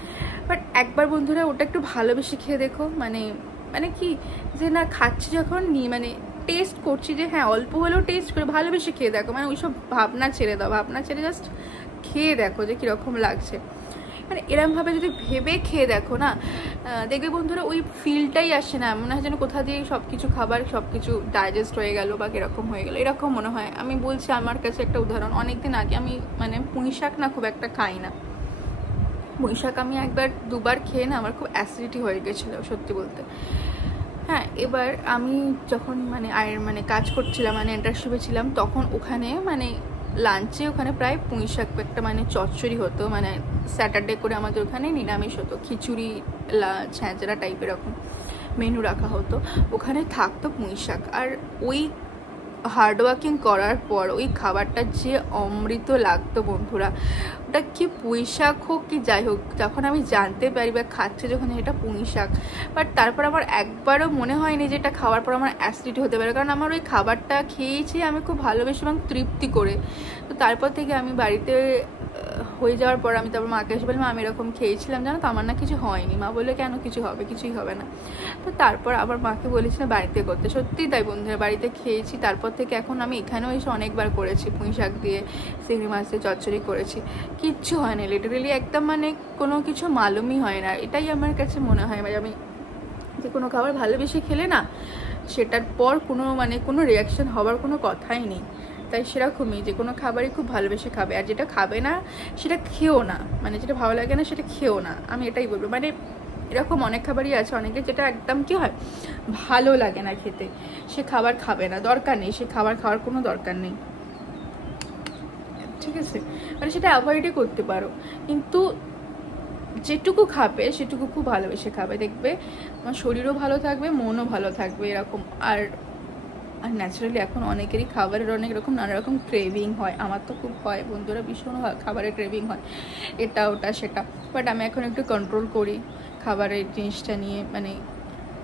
বাট একবার বন্ধুরা ওটা একটু ভালোবেসে খেয়ে দেখো। মানে কি যে না খাচ্ছি যখন মানে টেস্ট করছি, যে হ্যাঁ অল্প হলেও টেস্ট করে ভালোবেসে খেয়ে দেখো। মানে ওইসব ভাবনা ছেড়ে দাও, ভাবনা ছেড়ে জাস্ট খেয়ে দেখো যে কীরকম লাগছে। মানে এরমভাবে যদি ভেবে খেয়ে দেখো না, দেখবে বন্ধুরা ওই ফিলটাই আসে না, মনে হয় যেন কোথা দিয়ে সব কিছু খাবার সব কিছু ডাইজেস্ট হয়ে গেল বা কীরকম হয়ে গেল, এরকম মনে হয়। আমি বলছি আমার কাছে একটা উদাহরণ, অনেকদিন আগে আমি মানে পুঁই শাক না খুব একটা খাই না, পুঁই শাক আমি একবার দুবার খেয়ে না আমার খুব অ্যাসিডিটি হয়ে গেছিলো সত্যি বলতে। হ্যাঁ, এবার আমি যখন মানে কাজ করছিলাম, মানে ইন্টার্নশিপে ছিলাম, তখন ওখানে মানে লাঞ্চে ওখানে প্রায় পুঁই শাক একটা মানে চচ্চড়ি হতো, মানে স্যাটারডে করে আমাদের ওখানে নিরামিষ হতো, খিচুড়ি ছ্যাঁচড়া টাইপের এরকম মেনু রাখা হতো, ওখানে থাকতো পুঁই শাক। আর ওই হার্ডওয়ার্কিং করার পর ওই খাবারটা যে অমৃত লাগতো বন্ধুরা, ওটা কি পুঁই শাক হোক কি যাই হোক, যখন আমি জানতে পারি বা খাচ্ছি যখন এটা পুঁই শাক, বাট তারপর আমার একবারও মনে হয়নি যে এটা খাওয়ার পর আমার অ্যাসিডিটি হতে পারে, কারণ আমার ওই খাবারটা খেয়েছি আমি খুব ভালোবেসে এবং তৃপ্তি করে। তো তারপর থেকে আমি বাড়িতে হয়ে যাওয়ার পর আমি তারপর মাকে এসে বললাম আমি এরকম খেয়েছিলাম, জানো তো আমার না কিছু হয়নি। মা বললো কেন, কিছু হবে? কিছুই হবে না। তো তারপর আবার মাকে বলেছিলাম বাড়িতে করতে, সত্যিই তাই বন্ধুরা, বাড়িতে খেয়েছি। তারপর থেকে এখন আমি এখানেও এসে অনেকবার করেছি, পুঁই শাক দিয়ে চিংড়ি মাছ দিয়ে চচ্চড়ি করেছি, কিচ্ছু হয় না, লিটারেলি একদম মানে কোনো কিছু মালুমই হয় না। এটাই আমার কাছে মনে হয়, মানে আমি যে কোনো খাবার ভালোবেসে খেলে না সেটার পর কোনো রিয়াকশন হওয়ার কোনো কথাই নেই। তাই সেরকমই যে কোনো খাবারই খুব ভালোবেসে খাবে, আর যেটা খাবে না সেটা খেও না, মানে যেটা ভালো লাগে না সেটা খেও না, আমি এটাই বলবো। মানে এরকম অনেক খাবারই আছে অনেকে যেটা একদম কি হয় ভালো লাগে না খেতে, সে খাবার খাবে না, দরকার নেই, সে খাবার খাওয়ার কোনো দরকার নেই, ঠিক আছে, মানে সেটা অ্যাভয়েডই করতে পারো। কিন্তু যেটুকু খাবে সেটুকু খুব ভালোবেসে খাবে, দেখবে আমার শরীরও ভালো থাকবে, মনও ভালো থাকবে এরকম। আর ন্যাচারালি এখন অনেকেরই খাবারের অনেক রকম নানা রকম ক্রেভিং হয়, আমার তো খুব হয় বন্ধুরা, ভীষণ খাবারের ক্রেভিং হয়, এটা ওটা সেটা। বাট আমি এখন একটু কন্ট্রোল করি খাবারের জিনিসটা নিয়ে, মানে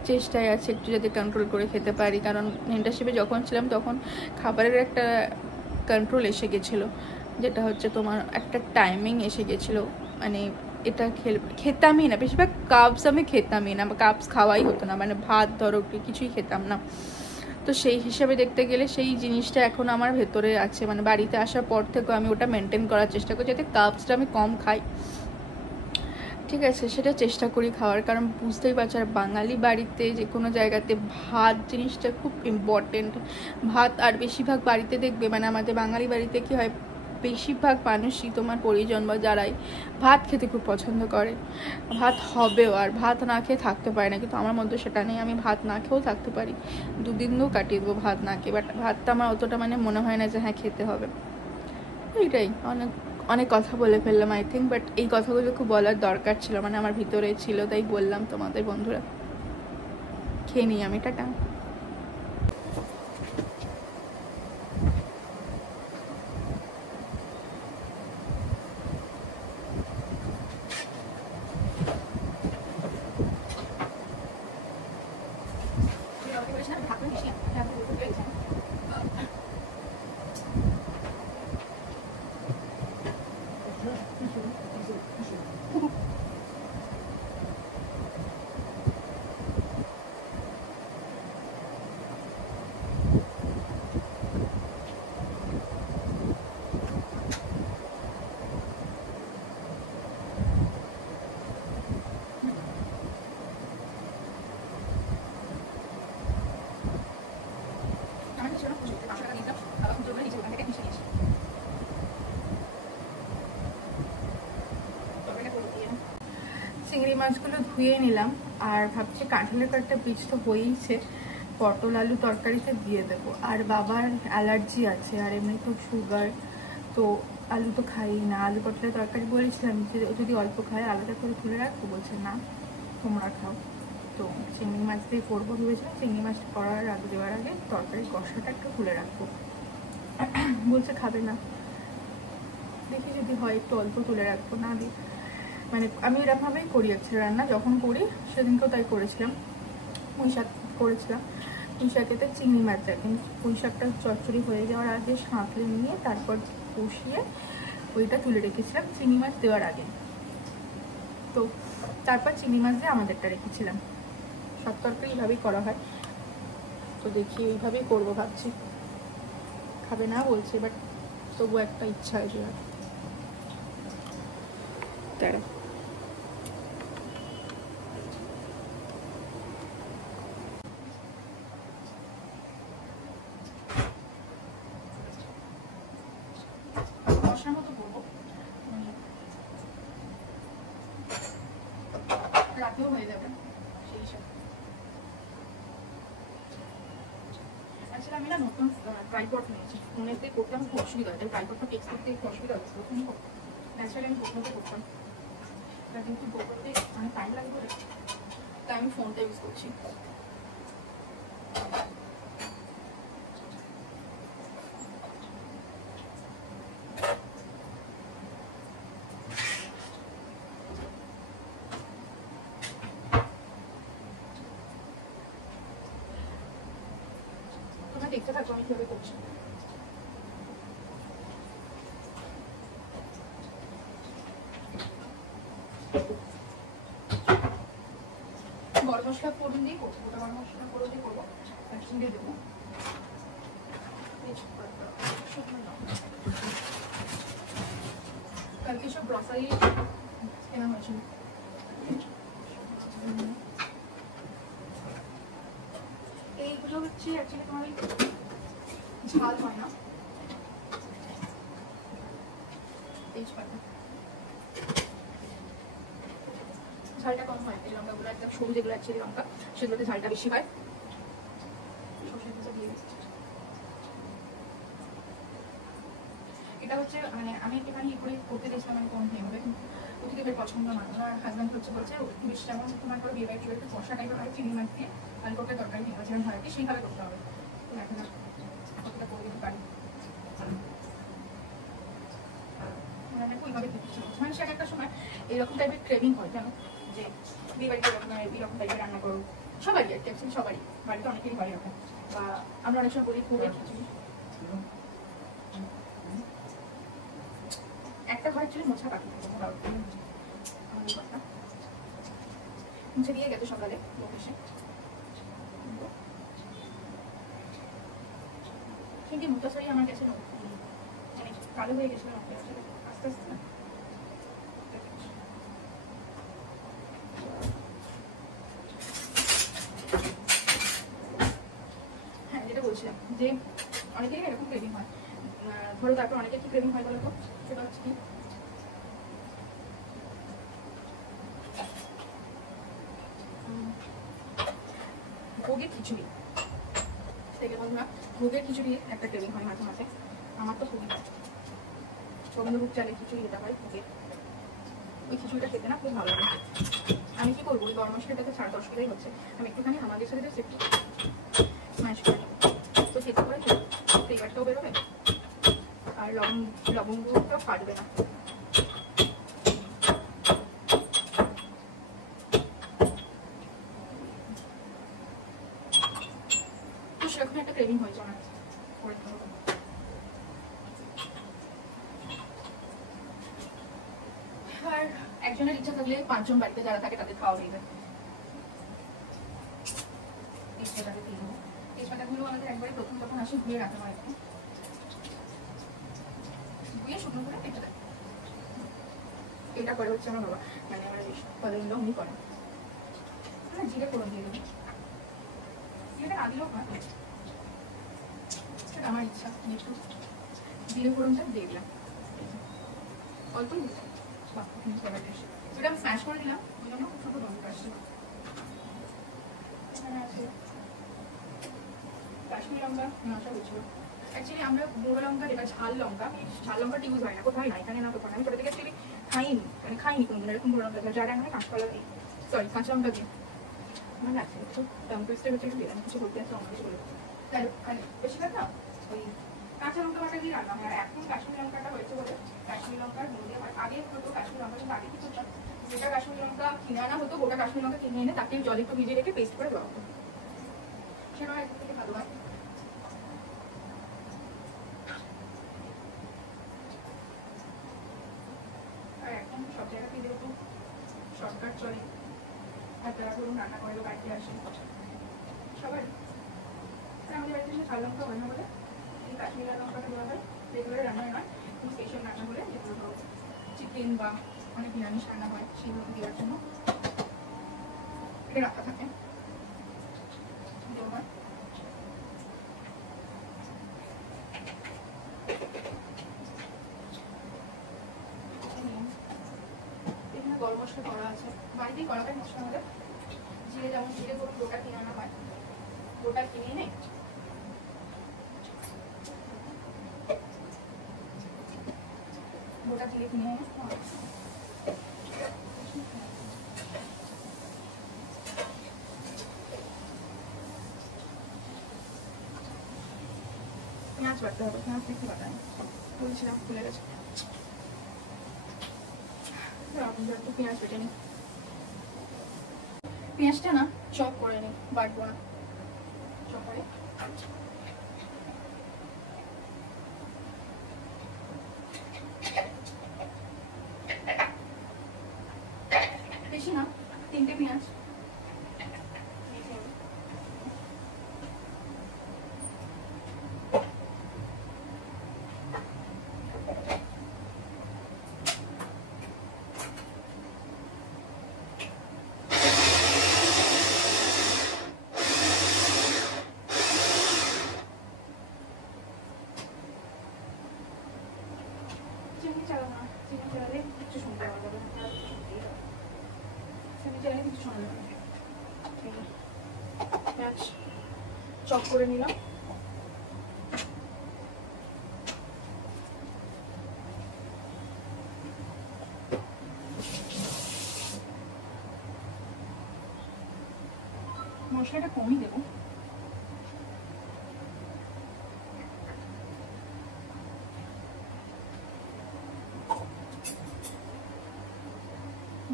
চেষ্টায় আছে একটু যাতে কন্ট্রোল করে খেতে পারি, কারণ ইন্টার্নশিপে যখন ছিলাম তখন খাবারের একটা কন্ট্রোল এসে গেছিলো, যেটা হচ্ছে তোমার একটা টাইমিং এসে গেছিলো, মানে এটা খেতামই না, বেশিরভাগ কাপস আমি খেতামই না, কাপস খাওয়াই হতো না, মানে ভাত ধরো কিছুই খেতাম না। তো সেই হিসাবে দেখতে গেলে সেই জিনিসটা এখন আমার ভেতরে আছে, মানে বাড়িতে আসার পর থেকেও আমি ওটা মেনটেন করার চেষ্টা করি যাতে কাপসটা আমি কম খাই, ঠিক আছে, সেটা চেষ্টা করি খাওয়ার। কারণ বুঝতেই পারছি আর বাঙালি বাড়িতে যে কোনো জায়গাতে ভাত জিনিসটা খুব ইম্পর্টেন্ট, ভাত। আর বেশিরভাগ বাড়িতে দেখবে মানে আমাদের বাঙালি বাড়িতে কি হয়, বেশিরভাগ মানুষই তোমার পরিজন বা যারাই ভাত খেতে খুব পছন্দ করে, ভাত হবেও, আর ভাত না খেয়ে থাকতে পারে না। কিন্তু আমার মধ্যে সেটা নেই, আমি ভাত না খেয়েও থাকতে পারি, দুদিনও কাটিয়ে দেবো ভাত না খেয়ে। বাট ভাতটা আমার অতটা মানে মনে হয় না যে হ্যাঁ খেতে হবে। এইটাই, অনেক অনেক কথা বলে ফেললাম আই থিঙ্ক, বাট এই কথাগুলো খুব বলার দরকার ছিল, মানে আমার ভিতরে ছিল, তাই বললাম তোমাদের বন্ধুরা। খেয়ে নিই আমি, টাটা। চিংড়ি মাছগুলো ধুয়ে নিলাম, আর ভাবছি কাঁঠালের কয়েকটা বীজ তো হয়েইছে, পটল আলু তরকারিতে দিয়ে দেবো। আর বাবার অ্যালার্জি আছে, আর এমনি তো সুগার, তো আলু তো খাই না, আলু পটলের তরকারি বলেছিলাম যে যদি অল্প খায় আলাদা করে তুলে রাখবো, বলছে না তোমরা খাও। তো চিংড়ি মাছ দিয়ে করবো ভেবেছিলাম, চিংড়ি মাছ করার আগে দেওয়ার আগে তরকারির কষাটা একটু তুলে রাখবো, বলছে খাবে না, দেখি যদি হয় একটু অল্প তুলে রাখবো, না দিই মানে আমি এরকমভাবেই করি হচ্ছে রান্না, যখন করি সেদিনকেও তাই করেছিলাম, পুঁই শাক করেছিলাম, পুঁই শাকেতে চিংড়ি মাছ দেয়, কিন্তু পুঁই শাকটা চচ্চড়ি হয়ে যাওয়ার আগে সাঁতলে নিয়ে তারপর কষিয়ে ওইটা তুলে রেখেছিলাম চিংড়ি মাছ দেওয়ার আগে, তো তারপর চিংড়ি মাছ দিয়ে আমাদেরটা রেখেছিলাম। সব তরকারি এইভাবেই করা হয়, তো দেখি এইভাবেই করবো ভাবছি। খাবে না বলছে, বাট তবু একটা ইচ্ছা আছে তারা। মতো করবো, রাতেও হয়ে যাবে সেই হিসাবে। আসলে আমি না নতুন ট্রাইপড নিয়েছি, ফোনেতে করতে আমার খুব অসুবিধা হয়, ট্রাইপডটা টেক্সট করতে একটু অসুবিধা হচ্ছে। প্রথমে ন্যাচারালি আমি গোপনতে করতাম, কিন্তু গোপনতে অনেক টাইম লাগে বলে তাই আমি ফোনটা ইউজ করছি। তোমরা দেখতে থাকো আমি কিভাবে করছি। গরম মশলা ফোড়ন দিয়ে করবো, গোটা গরম মশলা ফোড়ন দিয়ে করবো, একসঙ্গে দেবো কালকে সব গ্রসারি কেনা হয়েছিল। এইগুলো হচ্ছে অ্যাকচুয়ালি তোমার ওই ঝাল হয় না, তেজপাতা ঝালটা কম হয়, এই লঙ্কাগুলো একদম সরু যেগুলো আছে লঙ্কা সেগুলোতে ঝালটা বেশি হয়। সরষের তেল দিয়ে দিচ্ছি। এটা হচ্ছে মানে আমি একটুখানি করে করতে দিয়েছিলাম মানে কম হয়ে হবে, কিন্তু ওদিকে বের পছন্দ না। আমার হাজব্যান্ড হচ্ছে বলছে একটু বেশি যেমন তোমার করে বিয়ে বাড়ি একটু কষা টাইপের হয়, চিনি মাছ দিয়ে আলু করতে তরকারি ঠিক আছে হয় সেইভাবে করতে হবে। তো এখন কতটা করে দিতে পারি মানে ওইভাবে মানে সে একটা সময় এরকম টাইপের ক্রেভিং হয় জানো, যে বিয়ে বাড়িতে এরকম টাইপের রান্না করো, সবারই আর কি, সবারই বাড়িতে অনেকেরই হয় এরকম। বা আমরা অনেক সময় বলি খুবই খিচুড়ি, একটা ঘর ছিল মোছা পাখি মুছে দিয়ে গেছে সকালে লোক এসে, কিন্তু মোটা শাড়ি আমার কাছে মানে কালো হয়ে গেছিল আস্তে আস্তে না। হ্যাঁ যেটা বলছিলাম যে অনেকেরই এরকম ক্রেভিং হয়, ধরো তারপর অনেকের কি ক্রেভিং হয় বলো তো, সেটা হচ্ছে কি ভোগের খিচুড়ি। থেকে বন্ধুরা ভোগের খিচুড়ি একটা ক্রেভিং হয় মাঝে মাঝে, আমার তো খুবই হয়। গোবিন্দভোগ চালের খিচুড়ি যেটা হয় ভোগের, ওই খিচুড়িটা খেতে না খুব ভালো লাগে। আমি কি করবো, ওই গরম মশলাটাতে 10.5 কিলোই হচ্ছে, আমি একটুখানি আমাদের সাথে জাস্ট একটু স্ম্যাশ করে নেবো, তো খেতে করে ফ্লেভারটাও বেরোবে আর লবঙ্গটাও ফাটবে না। তো সেরকম একটা ক্রেভিং হয়েছে আমার করে দেবো। আর একজনের ইচ্ছা থাকলে 5 জন বাড়িতে যারা থাকে তাদের খাওয়া হয়ে যায়। তেজপাতাগুলো আমাদের একবারে প্রথম যখন আসে ধুয়ে রাখা হয়, ধুয়ে শুকনো করে রেখে দেয়। এটা করে হচ্ছে আমার বাবা, মানে আমার ফাদার-ইন-ল উনি করেন। মানে জিরে ফোড়ন দিয়ে দেবেন, জিরেটা না দিলেও হয়, সেটা আমার ইচ্ছা। একটু জিরে ফোড়নটা দিয়ে দিলাম অল্প, এটা আমি স্ম্যাশ করে দিলাম, ওই জন্য খুব ছোট গন্ধ আসছে। এখানে আছে কাশ্মীরি লঙ্কা মশলা হচ্ছিল, অ্যাকচুয়ালি আমরা গুঁড়ো লঙ্কা যেটা ঝাল লঙ্কা, ঝাল লঙ্কাটা ইউজ হয় না কোথায় না, এখানে না কোথাও। আমি ছোটো থেকে অ্যাকচুয়ালি খাইনি, মানে খাইনি কোনোদিন এরকম গুঁড়ো লঙ্কা, যারা আমি কাঁচকলা দিই, সরি কাঁচা লঙ্কা দিই। আমার লাগছে একটু টং টুইস্টের হচ্ছে একটু দিলাম, কিছু বলতে আছে অন্য কিছু বলে তাই মানে বেশিরভাগ না ওই কাঁচা লঙ্কা বাটা দিয়ে রান্না হয়। আর এখন কাশ্মীরি লঙ্কাটা হয়েছে বলে কাশ্মীরি লঙ্কার গুঁড়ো দিয়ে হয়। আগে হতো কাশ্মীরি লঙ্কা, কিন্তু আগে কি করতাম, গোটা কাশ্মীরি লঙ্কা কিনে আনা হতো, গোটা কাশ্মীরি লঙ্কা কিনে এনে তাকে জলে একটু ভিজিয়ে রেখে পেস্ট করে দেওয়া হতো, সেটা একদিক থেকে ভালো হয়। আর এখন সব জায়গাতেই যেহেতু শর্টকাট চলে, আর তারা ধরুন রান্না করে বাড়িতে আসে সবাই, আমাদের বাড়িতে সে ঝাল লঙ্কা হয় না বলে এই কাশ্মীরি লঙ্কাটা দেওয়া হয়, রেগুলার রান্না নয়, কোনো স্পেশাল রান্না হলে যেগুলো ধরো চিকেন বা অনেক নিরামিষ রান্না হয় সেগুলো দেওয়ার জন্য এটা রাখা থাকে দেওয়া হয়। এখানে গরম মশলা করা আছে, বাড়িতেই করা হয় মশলা আমাদের। জিরে যেমন জিরে ধরুন গোটা কিনে আনা হয়, গোটা কিনে এনে গোটা জিরে কিনে এনে পেঁয়াজ বাটতে হবে, পেঁয়াজ দেখতে বাটায় বলছিলাম খুলে গেছে। একটু পেঁয়াজ বেটে নিই, পেঁয়াজটা না চপ করে নিই, বাটবো না, চপ করে। বেশি না, 3টে পেঁয়াজ। চিনি চালাবো না, চিনি চালালে কিছু শুনতে পাওয়া যাবে না, চিনি চালালে কিছু শোনা যাবে না। ঠিক আছে, পেঁয়াজ চপ করে নিলাম। মশলাটা কমই দেবো,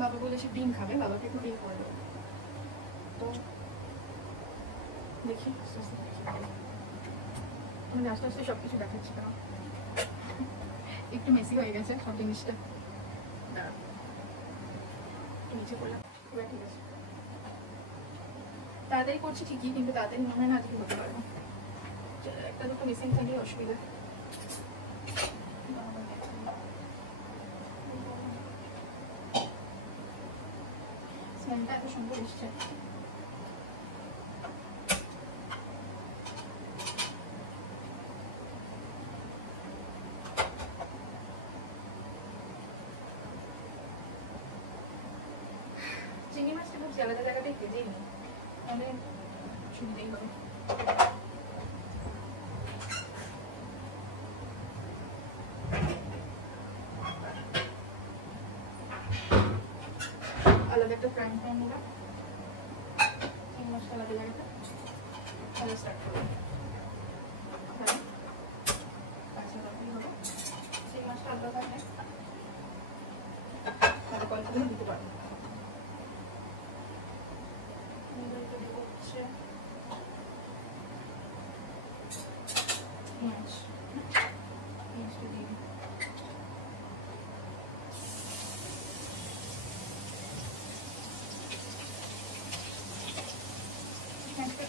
বাবা বলে সে ডিম খাবে, বাবাকে একটু ডিম করে দেবো। তো দেখি আস্তে আস্তে আমি আস্তে আস্তে সব কিছু দেখাচ্ছি, কারণ একটু মেসি হয়ে গেছে সব জিনিসটা। দাঁড়া নিচে করলাম, এবার ঠিক আছে। তাড়াতাড়ি করছি ঠিকই, কিন্তু তাড়াতাড়ি মনে হয় না আজকে হতে পারবো, একটা দুটো মেশিন থাকলে অসুবিধা। স্মেলটা এত সুন্দর এসছে। চিংড়ি মাছটা খুব আলাদা জায়গাটাই ভেজেই নিই, তাহলে সুবিধেই হবে। আলাদা একটা ফ্রাইং প্যান নিলাম, চিংড়ি মাছটা আলাদা জায়গাটা তাহলে স্টার্ট করবো। কাঁচা লঙ্কাই হবে, চিংড়ি মাছটা আলাদা থাকলে তাহলে কয়েকদিন দিতে পারবো।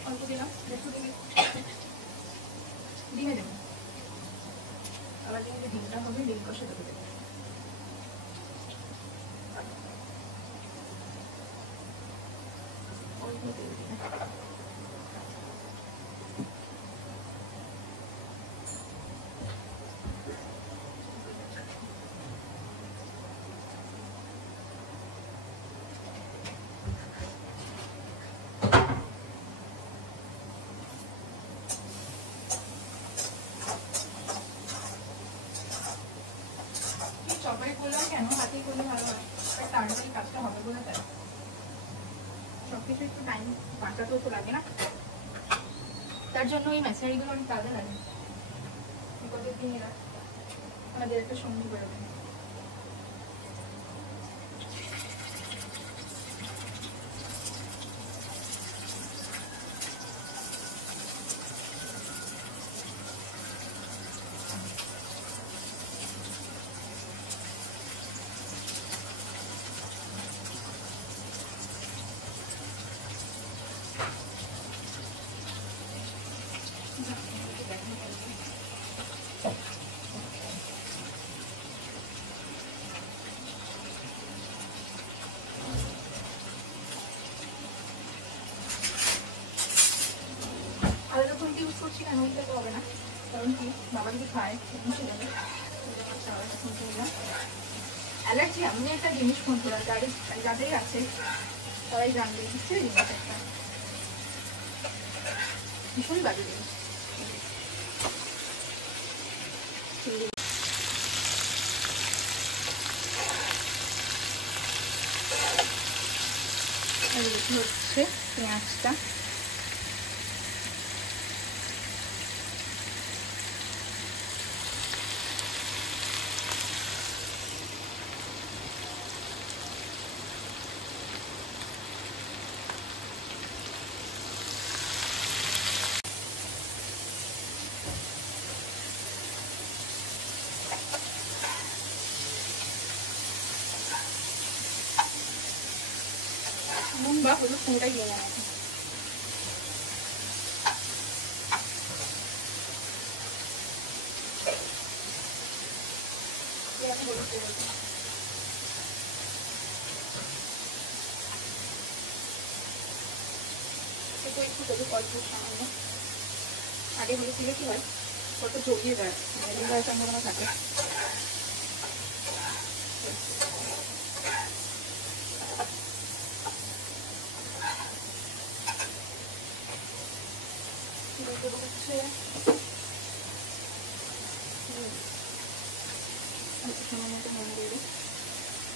অল্প দিলাম, ডিমে দেবো, আবার ডিমে ডিমটা হবে, ডিম কষে দেবো। অল্প তেল দিলে চপাই করলাম কেন, হাতেই করলে ভালো হয়, তাড়াতাড়ি কাজটা হবে বলে তাই। সবকিছু একটু টাইম বাঁচাতেও তো লাগে না, তার জন্য এই মেশিনারিগুলো অনেক কাজে লাগে। বিপদের দিনেরা আমাদের একটা সঙ্গী বেরোবে। আলাদা খুন্তি ইউজ করছি কেন, ওইটা তো হবে না, কারণ কি বাবা যদি খায় মিশে যাবে। অ্যালার্জি এমন একটা জিনিস বন্ধুরা, যাদের আছে সবাই জানবে, বুঝতে জিনিস একটা ভীষণ বাজে জিনিস। হচ্ছে পেঁয়াজটা, নুন বা হলুদ কোনটাই দিয়ে নেওয়া আছে। একটু হলুদ অল্প সামান্য, আগে হলুদ দিলে কি হয় কত জড়িয়ে যায়, লিভারের সম্ভাবনা থাকে। হচ্ছে সামান্য মতো নুন দিয়ে দিই,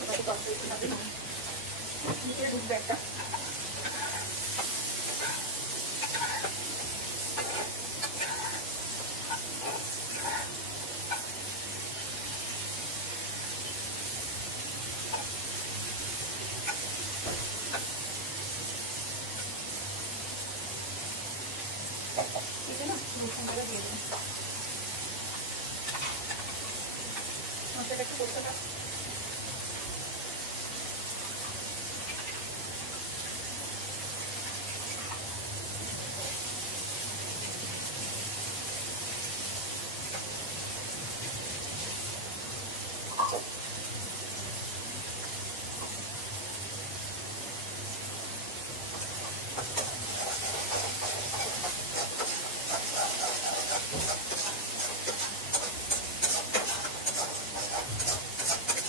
ওটাকে তরকারিতে লাগে ভিতরে ঢুকবে একটা। মশলাটা দিয়ে দেবো, মশলাটা একটু করতে হবে।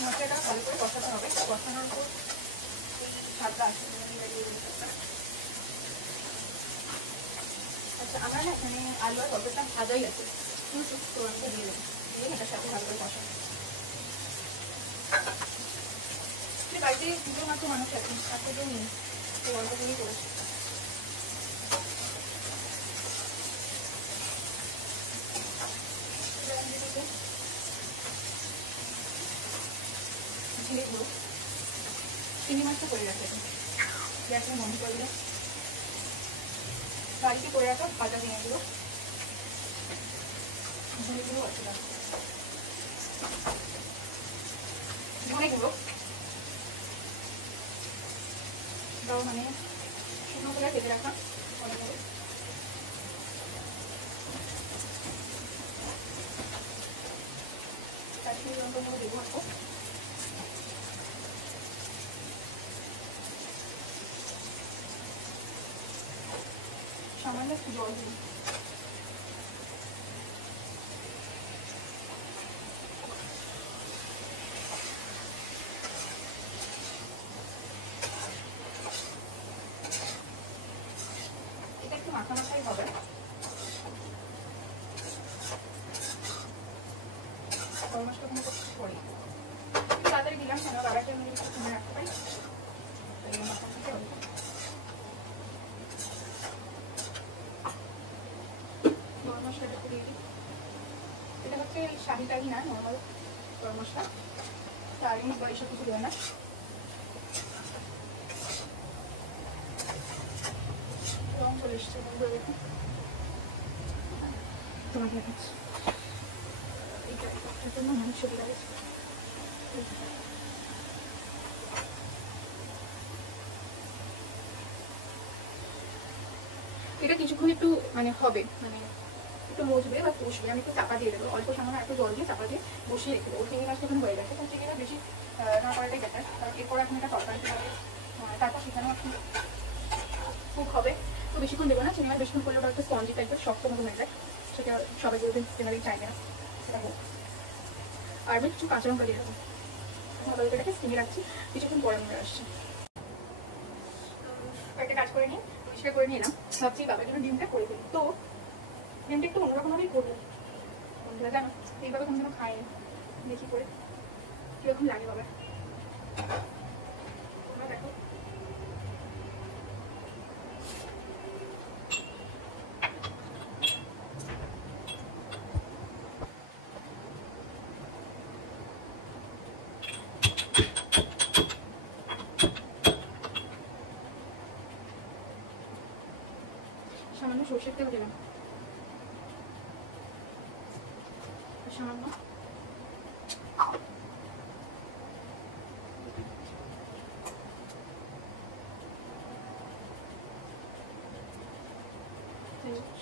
মশলাটা ভালো করে কষাতে হবে, কষানোর পর স্বাদটা আসবে। আচ্ছা, আমার না এখানে আলু আর পটলটা ভাজাই আছে, তো আমি দিয়ে দেবো, দিয়ে এটার সাথে ভালো করে কষাবো। বাড়িতে দুটো মাত্র মানুষ আছে, সাথে তো নেই, তো অল্প করেই করেছি। জিরে গুঁড়ো, চিংড়ি মাছটা করে রাখে, গ্যাসটা বন্ধ করে দিলাম। বাড়িতে করে রাখা ভাজা পেঁয়াজগুলো, ধনে গুঁড়ো আছে, ধনে গুঁড়ো দাও, মানে শুকনো করে কেটে রাখা ধনে গুঁড়ো, কাশ্মীরি লঙ্কা গুঁড়ো দেবো অল্প, সামান্য একটু জল দিই। এটা একটু মাখা মাখাই হবে। গরম মশলা কোনো পরে একটু তাড়াতাড়ি দিলাম, কেন বাবাটা আমি একটু কিনে রাখতে পারি, মাখা মাখা হবে। গরম মশলাটা একটু দিয়ে দিই, এটা হচ্ছে শাহি টাহি না, নর্মাল গরম মশলা, চারি বা এইসব কিছু দেবে না। রং চলে এসছে, দেখুন তোমাকে দেখাচ্ছি, এইটার জন্য অনেক সুবিধা হয়েছে। এটা কিছুক্ষণ একটু মানে হবে, মানে একটু মজবে বা কষবে, আমি একটু চাপা দিয়ে দেবো, অল্প সামান্য একটু জল দিয়ে চাপা দিয়ে বসিয়ে রেখে দেবো। চিংড়ি মাছটা এখন হয়ে গেছে, তো চিংড়িটা বেশি না করাটাই বেটার, কারণ এরপর এখন একটা তরকারি হবে, তারপর সেখানেও একটু কুক হবে, তো বেশিক্ষণ দেবো না। চিংড়ি মাছ বেশিক্ষণ করলে ওটা একটু স্পঞ্জি টাইপের শক্ত মতো হয়ে যায়, সেটা সবাই বলবেন জেনারেলি চাই না, সেটা হোক। আর আমি কিছু কাঁচা লঙ্কা দিয়ে দেবো, তরকারিটাকে স্টিমে রাখছি, কিছুক্ষণ পরে আমরা আসছি। একটা কাজ করে নিই, পরিষ্কার করে নিলাম, ভাবছি বাবার জন্য ডিমটা করে দিই। তো ডিমটা একটু অন্যরকমভাবেই করবো, বন্ধুরা জানো এইভাবে কোনো খাইনি, দেখি করে কিরকম লাগে বাবার। তোমরা দেখো সামান্য সর্ষের তেল দিলাম, সামান্য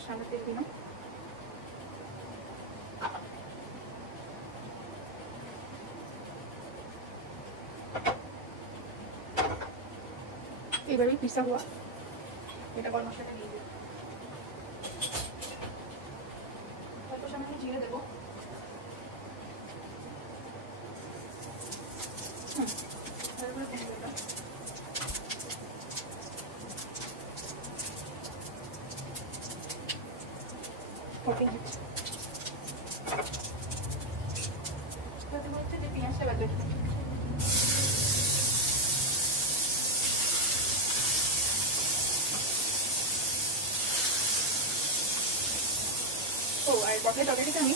সাদা তেল দিলাম, এবারে পিসা হওয়া এটা গরম মশলাটা দিয়ে দেবো, অল্প সামান্য জিরে দেবো, পেঁয়াজটা বাজে ও আর বকলেট তরকারিটা আমি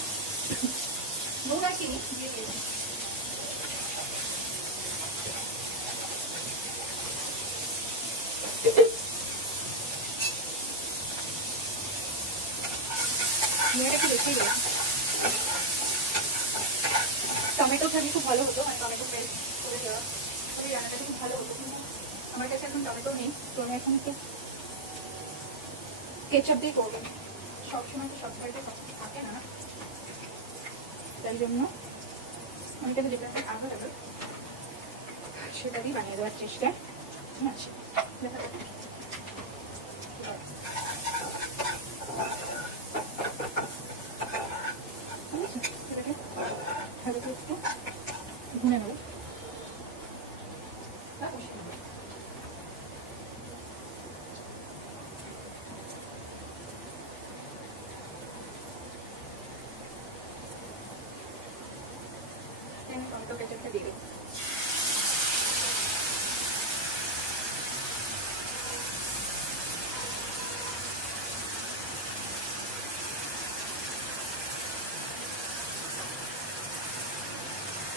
নুন আর চিনি দিয়ে দিয়েছি। একটু বেশি গেলাম, টমেটো থাকলে খুব ভালো হতো, আর টমেটো পেস্ট করে দেওয়া তবে রান্নাটা খুব ভালো হতো, কিন্তু আমার কাছে এখন টমেটো নেই, তো আমি এখন কেচাপ দিয়ে করবো। সবসময় তো সব বাড়িতে থাকে না, তাই জন্য আমি তাকে যেটা অ্যাভেলেবল সেটাই বানিয়ে দেওয়ার চেষ্টা আছে। দেখা যাবে ভুনে নেব। টমেটো কেচাপটা দিয়ে দেবো।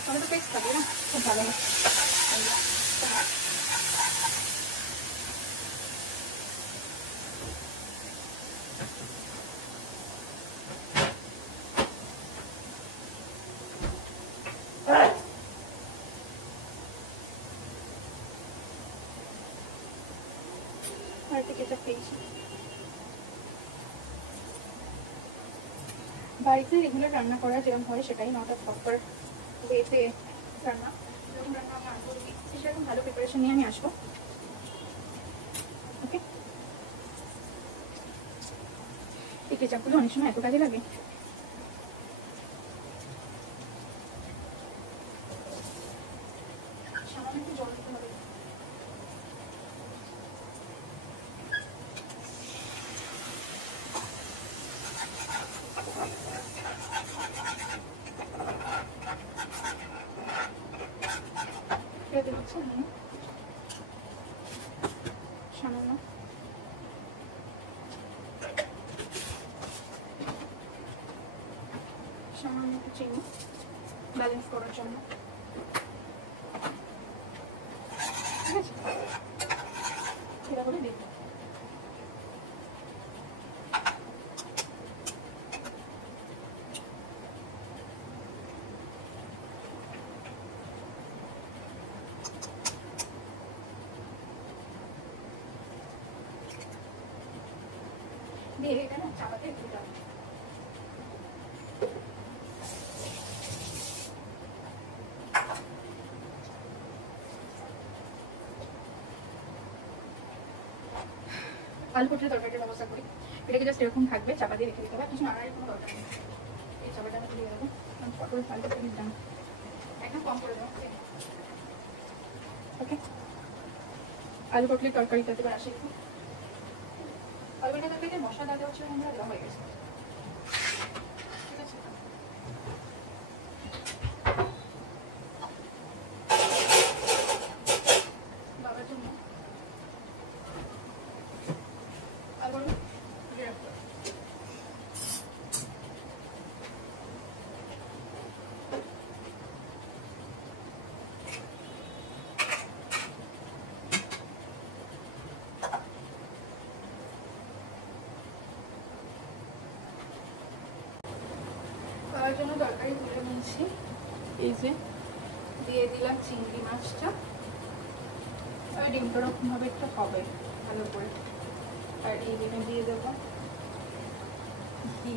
টমেটো পেস্ট থাকবে না, খুব ভালো হয়। বাড়িতে রেগুলার রান্না করা যেরকম হয় সেটাই, নট আ প্রপার ওয়েতে রান্না, যেরকম রান্না আমি আসবো সেরকম ভালো প্রিপারেশন নিয়ে আমি আসবো। ওকে, এই কেচাপগুলো অনেক সময় এত কাজে লাগে। সামান্য একটু জল দিতে হবে। সামান্য সামান্য একটু চিনি ব্যালেন্স করার জন্য, ঠিক আছে? এটা করে দিই। দিয়ে এটা না চাপাতে দিতে হবে। আলু পটলের তরকারির ব্যবস্থা করি, এটাকে জাস্ট এরকম থাকবে, চাপা দিয়ে রেখে দিতে হবে, কিছু নাড়ার কোনো দরকার নেই। এই চাপাটা দিয়ে দেবো, পটল আলু তরকারি দাম একদম কম করে দাও। ওকে, আলু পটলের তরকারিটা এবার আসি। আলু পটলের তরকারিতে মশলা দেওয়া হচ্ছে, আমরা দেওয়া হয়ে গেছে। ঠিক আছে, বাবার জন্য আলু খাওয়ার জন্য তরকারি তুলে নিয়েছি। এই যে দিয়ে দিলাম চিংড়ি মাছটা, আর ডিমটা ওরকমভাবে একটু হবে ভালো করে। আর এই ডিমে দিয়ে দেবো ঘি।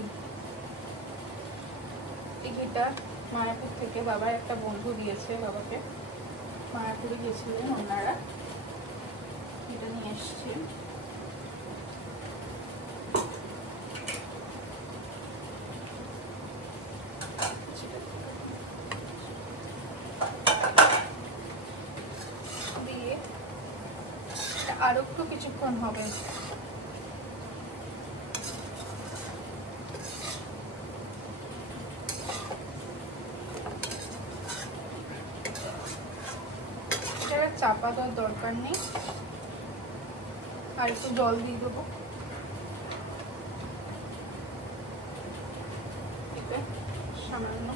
এই ঘিটা মায়াপুর থেকে বাবার একটা বন্ধু দিয়েছে বাবাকে, মায়াপুরে গিয়েছিলেন ওনারা, এটা নিয়ে এসছি। দিয়ে আরো একটু কিছুক্ষণ হবে। চাপা দেওয়ার দরকার নেই, আর একটু জল দিয়ে দেবো। সামান্য,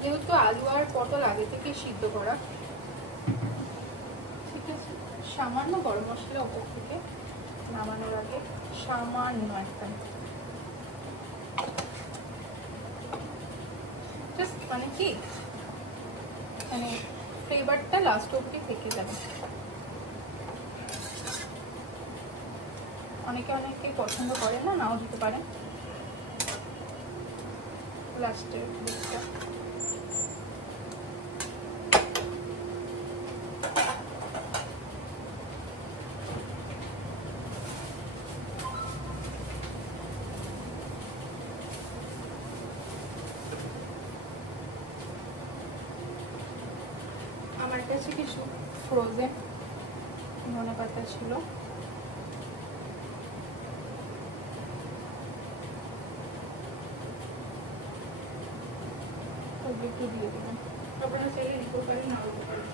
যেহেতু আলু আর পটল আগে থেকে সিদ্ধ করা, ঠিক আছে। সামান্য গরম মশলা ওপর থেকে নামানোর আগে, সামান্য একটা, জাস্ট মানে কি মানে ফ্লেভারটা লাস্ট অবধি থেকে যাবে। অনেকে পছন্দ করে না, নাও দিতে পারে লাস্টের দিকটা। আমার কাছে কিছু ফ্রোজেন ধনেপাতা ছিল, একটু দিয়ে দেবেন। আপনারা চাইলে দিতে পারেন, নাও দিতে পারেন।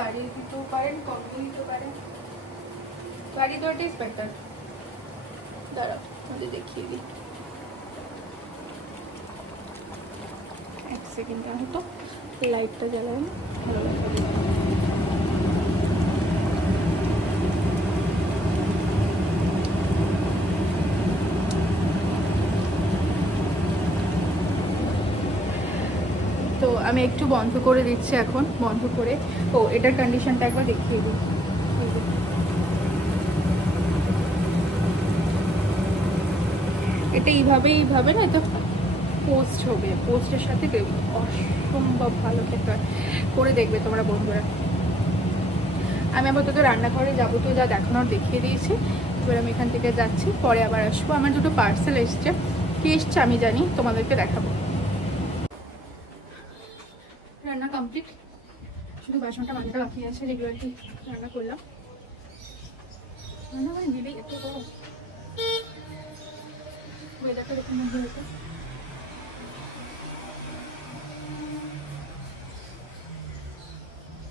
বাড়িয়ে দিতেও পারেন, কম দিতে পারেন, বাড়িয়ে দেওয়াটা ইজ বেটার। দাঁড়াও আমি দেখিয়ে দিই, এক সেকেন্ড হতো লাইটটা জ্বালাবেন, ভালো লাগবে। তো আমি একটু বন্ধ করে দিচ্ছি এখন, বন্ধ করে। ও এটার কন্ডিশনটা একবার দেখিয়ে দিই। এটা এইভাবে না, এটা পোস্ট হবে, পোস্টের সাথে অসম্ভব ভালো খেতে করে দেখবে তোমরা বন্ধুরা। আমি আপাতত রান্নাঘরে যাবতীয় যা দেখানোর দেখিয়ে দিয়েছি। এবার আমি এখান থেকে যাচ্ছি, পরে আবার আসবো। আমার দুটো পার্সেল এসছে, কি এসছে আমি জানি, তোমাদেরকে দেখাবো। রান্না কমপ্লিট, শুধু বাসনটা মাজতে বাকি আছে, যেগুলো আর কি রান্না করলাম। রান্না করে দিলেই এত গরম, ওয়েদারটা দেখুন হয়েছে।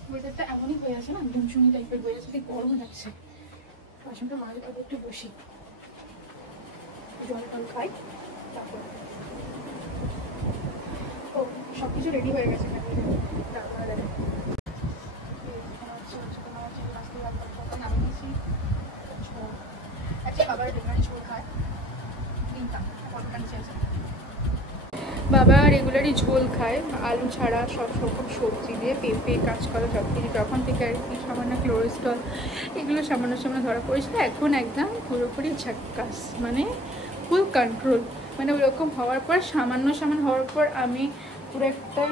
ওয়েদারটা এমনই হয়ে আছে না, গুমসুনি টাইপের হয়ে আছে, গরম লাগছে। বাসনটা মাজতে হবে, একটু বসি, জল টল খাই, তারপর ও সব কিছু রেডি হয়ে গেছে। বাবা রেগুলারই ঝোল খায় আলু ছাড়া সব রকম সবজি দিয়ে, পেঁপে, কাঁচকলা সব কিছু। তখন থেকে আর কি সামান্য কোলেস্ট্রল এগুলো সামান্য সামান্য ধরা পড়েছিল। এখন একদম পুরোপুরি ঝাক্কাস, মানে ফুল কন্ট্রোল। মানে ওরকম হওয়ার পর সামান্য সামান্য হওয়ার পর আমি পুরো একটা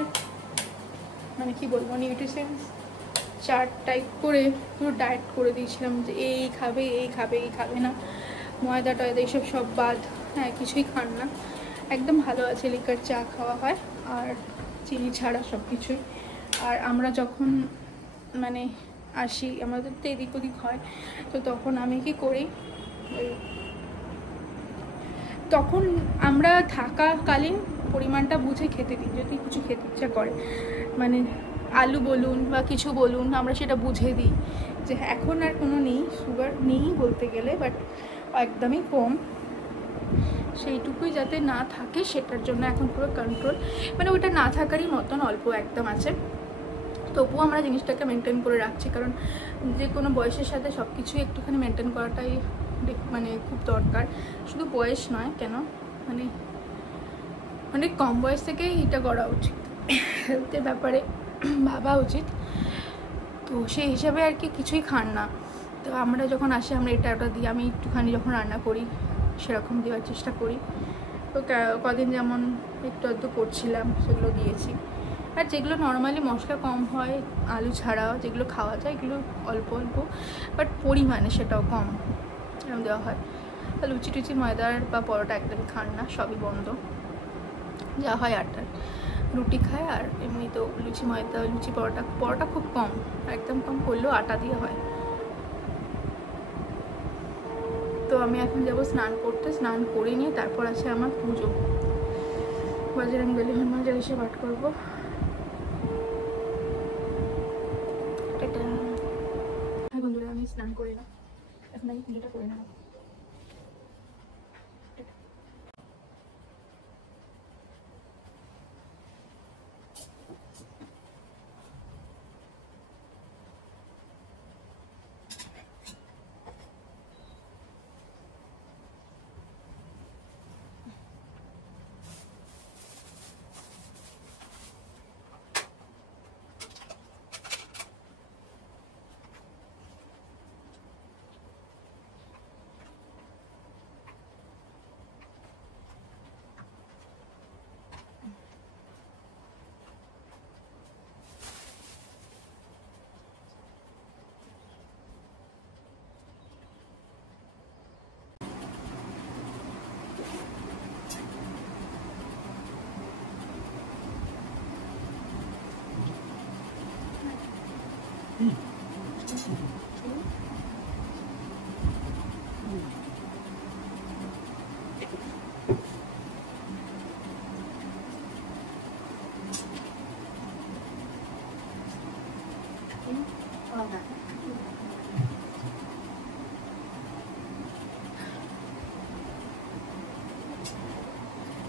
মানে কি বলবো নিউট্রিশনস চার্ট টাইপ করে পুরো ডায়েট করে দিয়েছিলাম যে এই খাবে এই খাবে এই খাবে না, ময়দা টয়দা এইসব সব বাদ, হ্যাঁ কিছুই খান না, একদম ভালো আছে। লিকার চা খাওয়া হয় আর চিনি ছাড়া সব কিছুই। আর আমরা যখন মানে আসি, আমাদের তো এদিক ওদিক হয়, তো তখন আমি কি করি, তখন আমরা থাকাকালীন পরিমাণটা বুঝে খেতে দিই। যদি কিছু খেতে ইচ্ছা করে, মানে আলু বলুন বা কিছু বলুন, আমরা সেটা বুঝে দিই যে এখন আর কোনো নেই, সুগার নেই বলতে গেলে, বাট একদমই কম, সেইটুকুই যাতে না থাকে সেটার জন্য এখন পুরো কন্ট্রোল। মানে ওটা না থাকারই মতন অল্প একদম আছে, তবুও আমরা জিনিসটাকে মেনটেন করে রাখছি। কারণ যে কোনো বয়সের সাথে সব কিছুই একটুখানি মেনটেন করাটাই মানে খুব দরকার। শুধু বয়স নয়, কেন মানে অনেক কম বয়স থেকেই এটা করা উচিত, হেলথের ব্যাপারে ভাবা উচিত। তো সেই হিসাবে আর কি কিছুই খান না। তো আমরা যখন আসি আমরা এটা ওটা দিই, আমি একটুখানি যখন রান্না করি সেরকম দেওয়ার চেষ্টা করি। তো কদিন যেমন একটু আধটু করছিলাম সেগুলো দিয়েছি। আর যেগুলো নর্মালি মশলা কম হয়, আলু ছাড়াও যেগুলো খাওয়া যায় এগুলো অল্প অল্প, বাট পরিমাণে সেটাও কম এরকম দেওয়া হয়। লুচি টুচি ময়দার বা পরোটা একদমই খান না, সবই বন্ধ। যা হয় আটার রুটি খায়, আর এমনি তো লুচি ময়দা, লুচি পরোটা খুব কম, একদম কম করলেও আটা দিয়ে হয়। তো আমি এখন যাবো স্নান করতে, স্নান করে নিয়ে তারপর আছে আমার পুজো, বজরংবলী হনুমান চালিসা পাঠ করবো। হ্যাঁ বন্ধুরা, আমি স্নান করে না, এখন আমি পুজোটা করে নেব।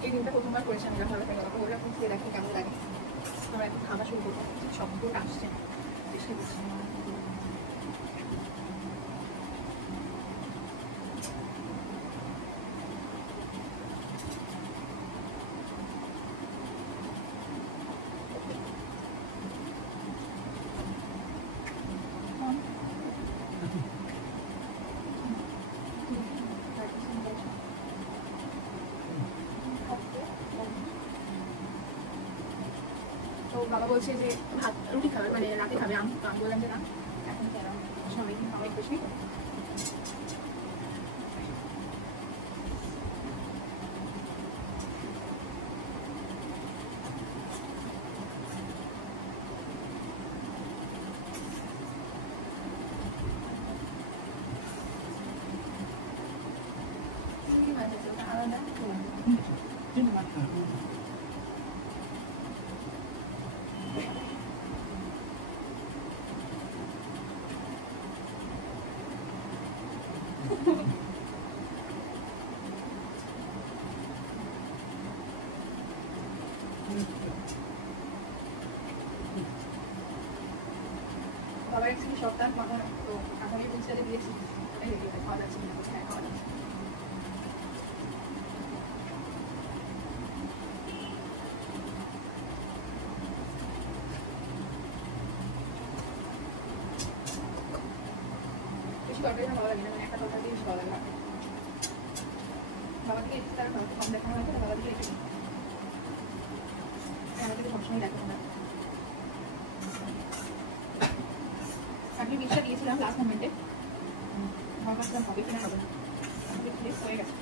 এই দিনটা প্রথমবার করেছি আমি, যখন ওরা এখন খেয়ে দেখি কেমন লাগে। আমরা এখন খাওয়া শুরু করবো, শব্দটা আসছে বেশি বেশি। তো বাবা বলছে যে ভাত রুটি খাবে, মানে রাতে খাবে। আমি বললাম যে না, এখন সময় অনেক বেশি। বাবার অ্যাকচুয়ালি সপ্তাহ মাথা, তো আগামী বুঝতে দিয়েছি খাওয়া যাচ্ছে, হ্যাঁ খাওয়া যাচ্ছে। তরকারি আমার ভালো লাগে না, মানে একটা তরকারি বেশি ভালো লাগে না। বাবা থেকে এসেছে তারা কম দেখানো হয়েছে, বাবা থেকে এসেছে আমাদেরকে সবসময় দেখানো হয়। আমি 20টা দিয়েছিলাম লাস্ট মোমেন্টে, ভাবছিলাম হবে কিনা হবে না, হয়ে গেছে।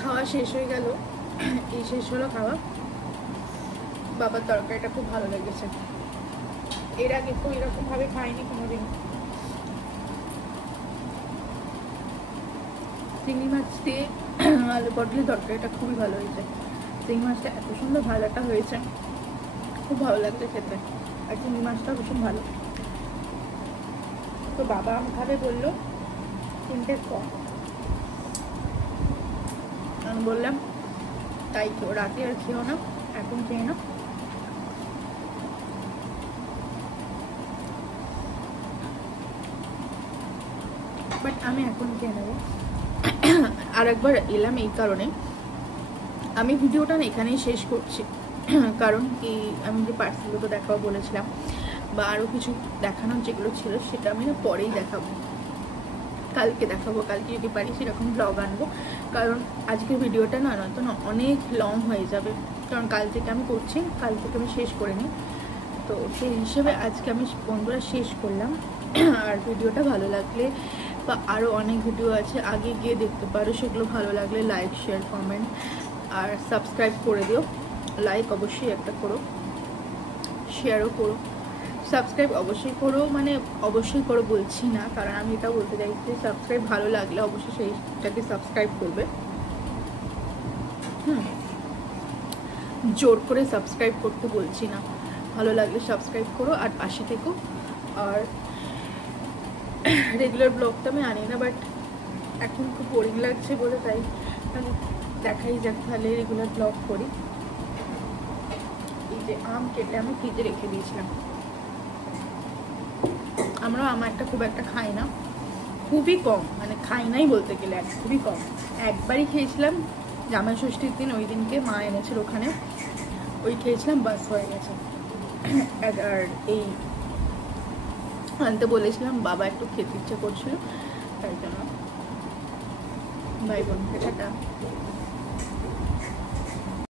খাওয়া শেষ হয়ে গেল, এই শেষ হলো খাওয়া। বাবার তরকারিটা খুব ভালো লেগেছে, এর আগে তো এরকম ভাবে খাইনি কোনোদিন। চিংড়ি মাছ দিয়ে আলু পটলের তরকারিটা খুবই ভালো হয়েছে। চিংড়ি মাছটা এত সুন্দর ভাজাটা হয়েছে, খুব ভালো লাগছে খেতে, আর চিংড়ি মাছটা ভীষণ ভালো। তো বাবা আম খাবে বললো, 3টের কম। আমি বললাম তাই তো, রাতে আর খেও না, এখন খেয়ে না। বাট আমি এখন খেয়ে নেবো। আর একবার এলাম এই কারণে, আমি ভিডিওটা না এখানেই শেষ করছি, কারণ কি আমি যে পার্সেলগুলো দেখাবো বলেছিলাম বা আরও কিছু দেখানোর যেগুলো ছিল সেটা আমি না পরেই দেখাবো, কালকে দেখাবো। কালকে যদি পারি সেরকম ব্লগ আনবো, কারণ আজকের ভিডিওটা না নয়তো না অনেক লং হয়ে যাবে, কারণ কাল থেকে আমি করছি, কাল থেকে আমি শেষ করে নিই। তো সেই হিসেবে আজকে আমি বন্ধুরা শেষ করলাম। আর ভিডিওটা ভালো লাগলে বা আরও অনেক ভিডিও আছে আগে গিয়ে দেখতে পারো, সেগুলো ভালো লাগলে লাইক শেয়ার কমেন্ট আর সাবস্ক্রাইব করে দিও। লাইক অবশ্যই একটা করো, শেয়ারও করো, সাবস্ক্রাইব অবশ্যই করো, মানে অবশ্যই করো বলছি না, কারণ আমি এটা বলতে চাইছি সাবস্ক্রাইব ভালো লাগলে অবশ্যই সেইটাকে সাবস্ক্রাইব করবে। জোর করে সাবস্ক্রাইব করতে বলছি না, ভালো লাগলে সাবস্ক্রাইব করো আর পাশে থেকো। আর রেগুলার ব্লগটা আমি আনি না, বাট এখন খুব বোরিং লাগছে বলে তাই আমি দেখাই যাক, তাহলে রেগুলার ব্লগ করি। এই যে আম কেটে আমি ফ্রিজে রেখে দিয়েছিলাম। আমরা আম একটা খুব একটা খাই না, খুবই কম, মানে খাই নাই বলতে গেলে খুবই কম। একবারই খেয়েছিলাম জামাই ষষ্ঠীর দিন, ওই দিনকে মা এনেছিল ওখানে, ওই খেয়েছিলাম, বাস হয়ে গেছে। আর এই আনতে বলেছিলাম, বাবা একটু খেতে ইচ্ছে করছিল, তাই জন্য। ভাই বোন টাটা।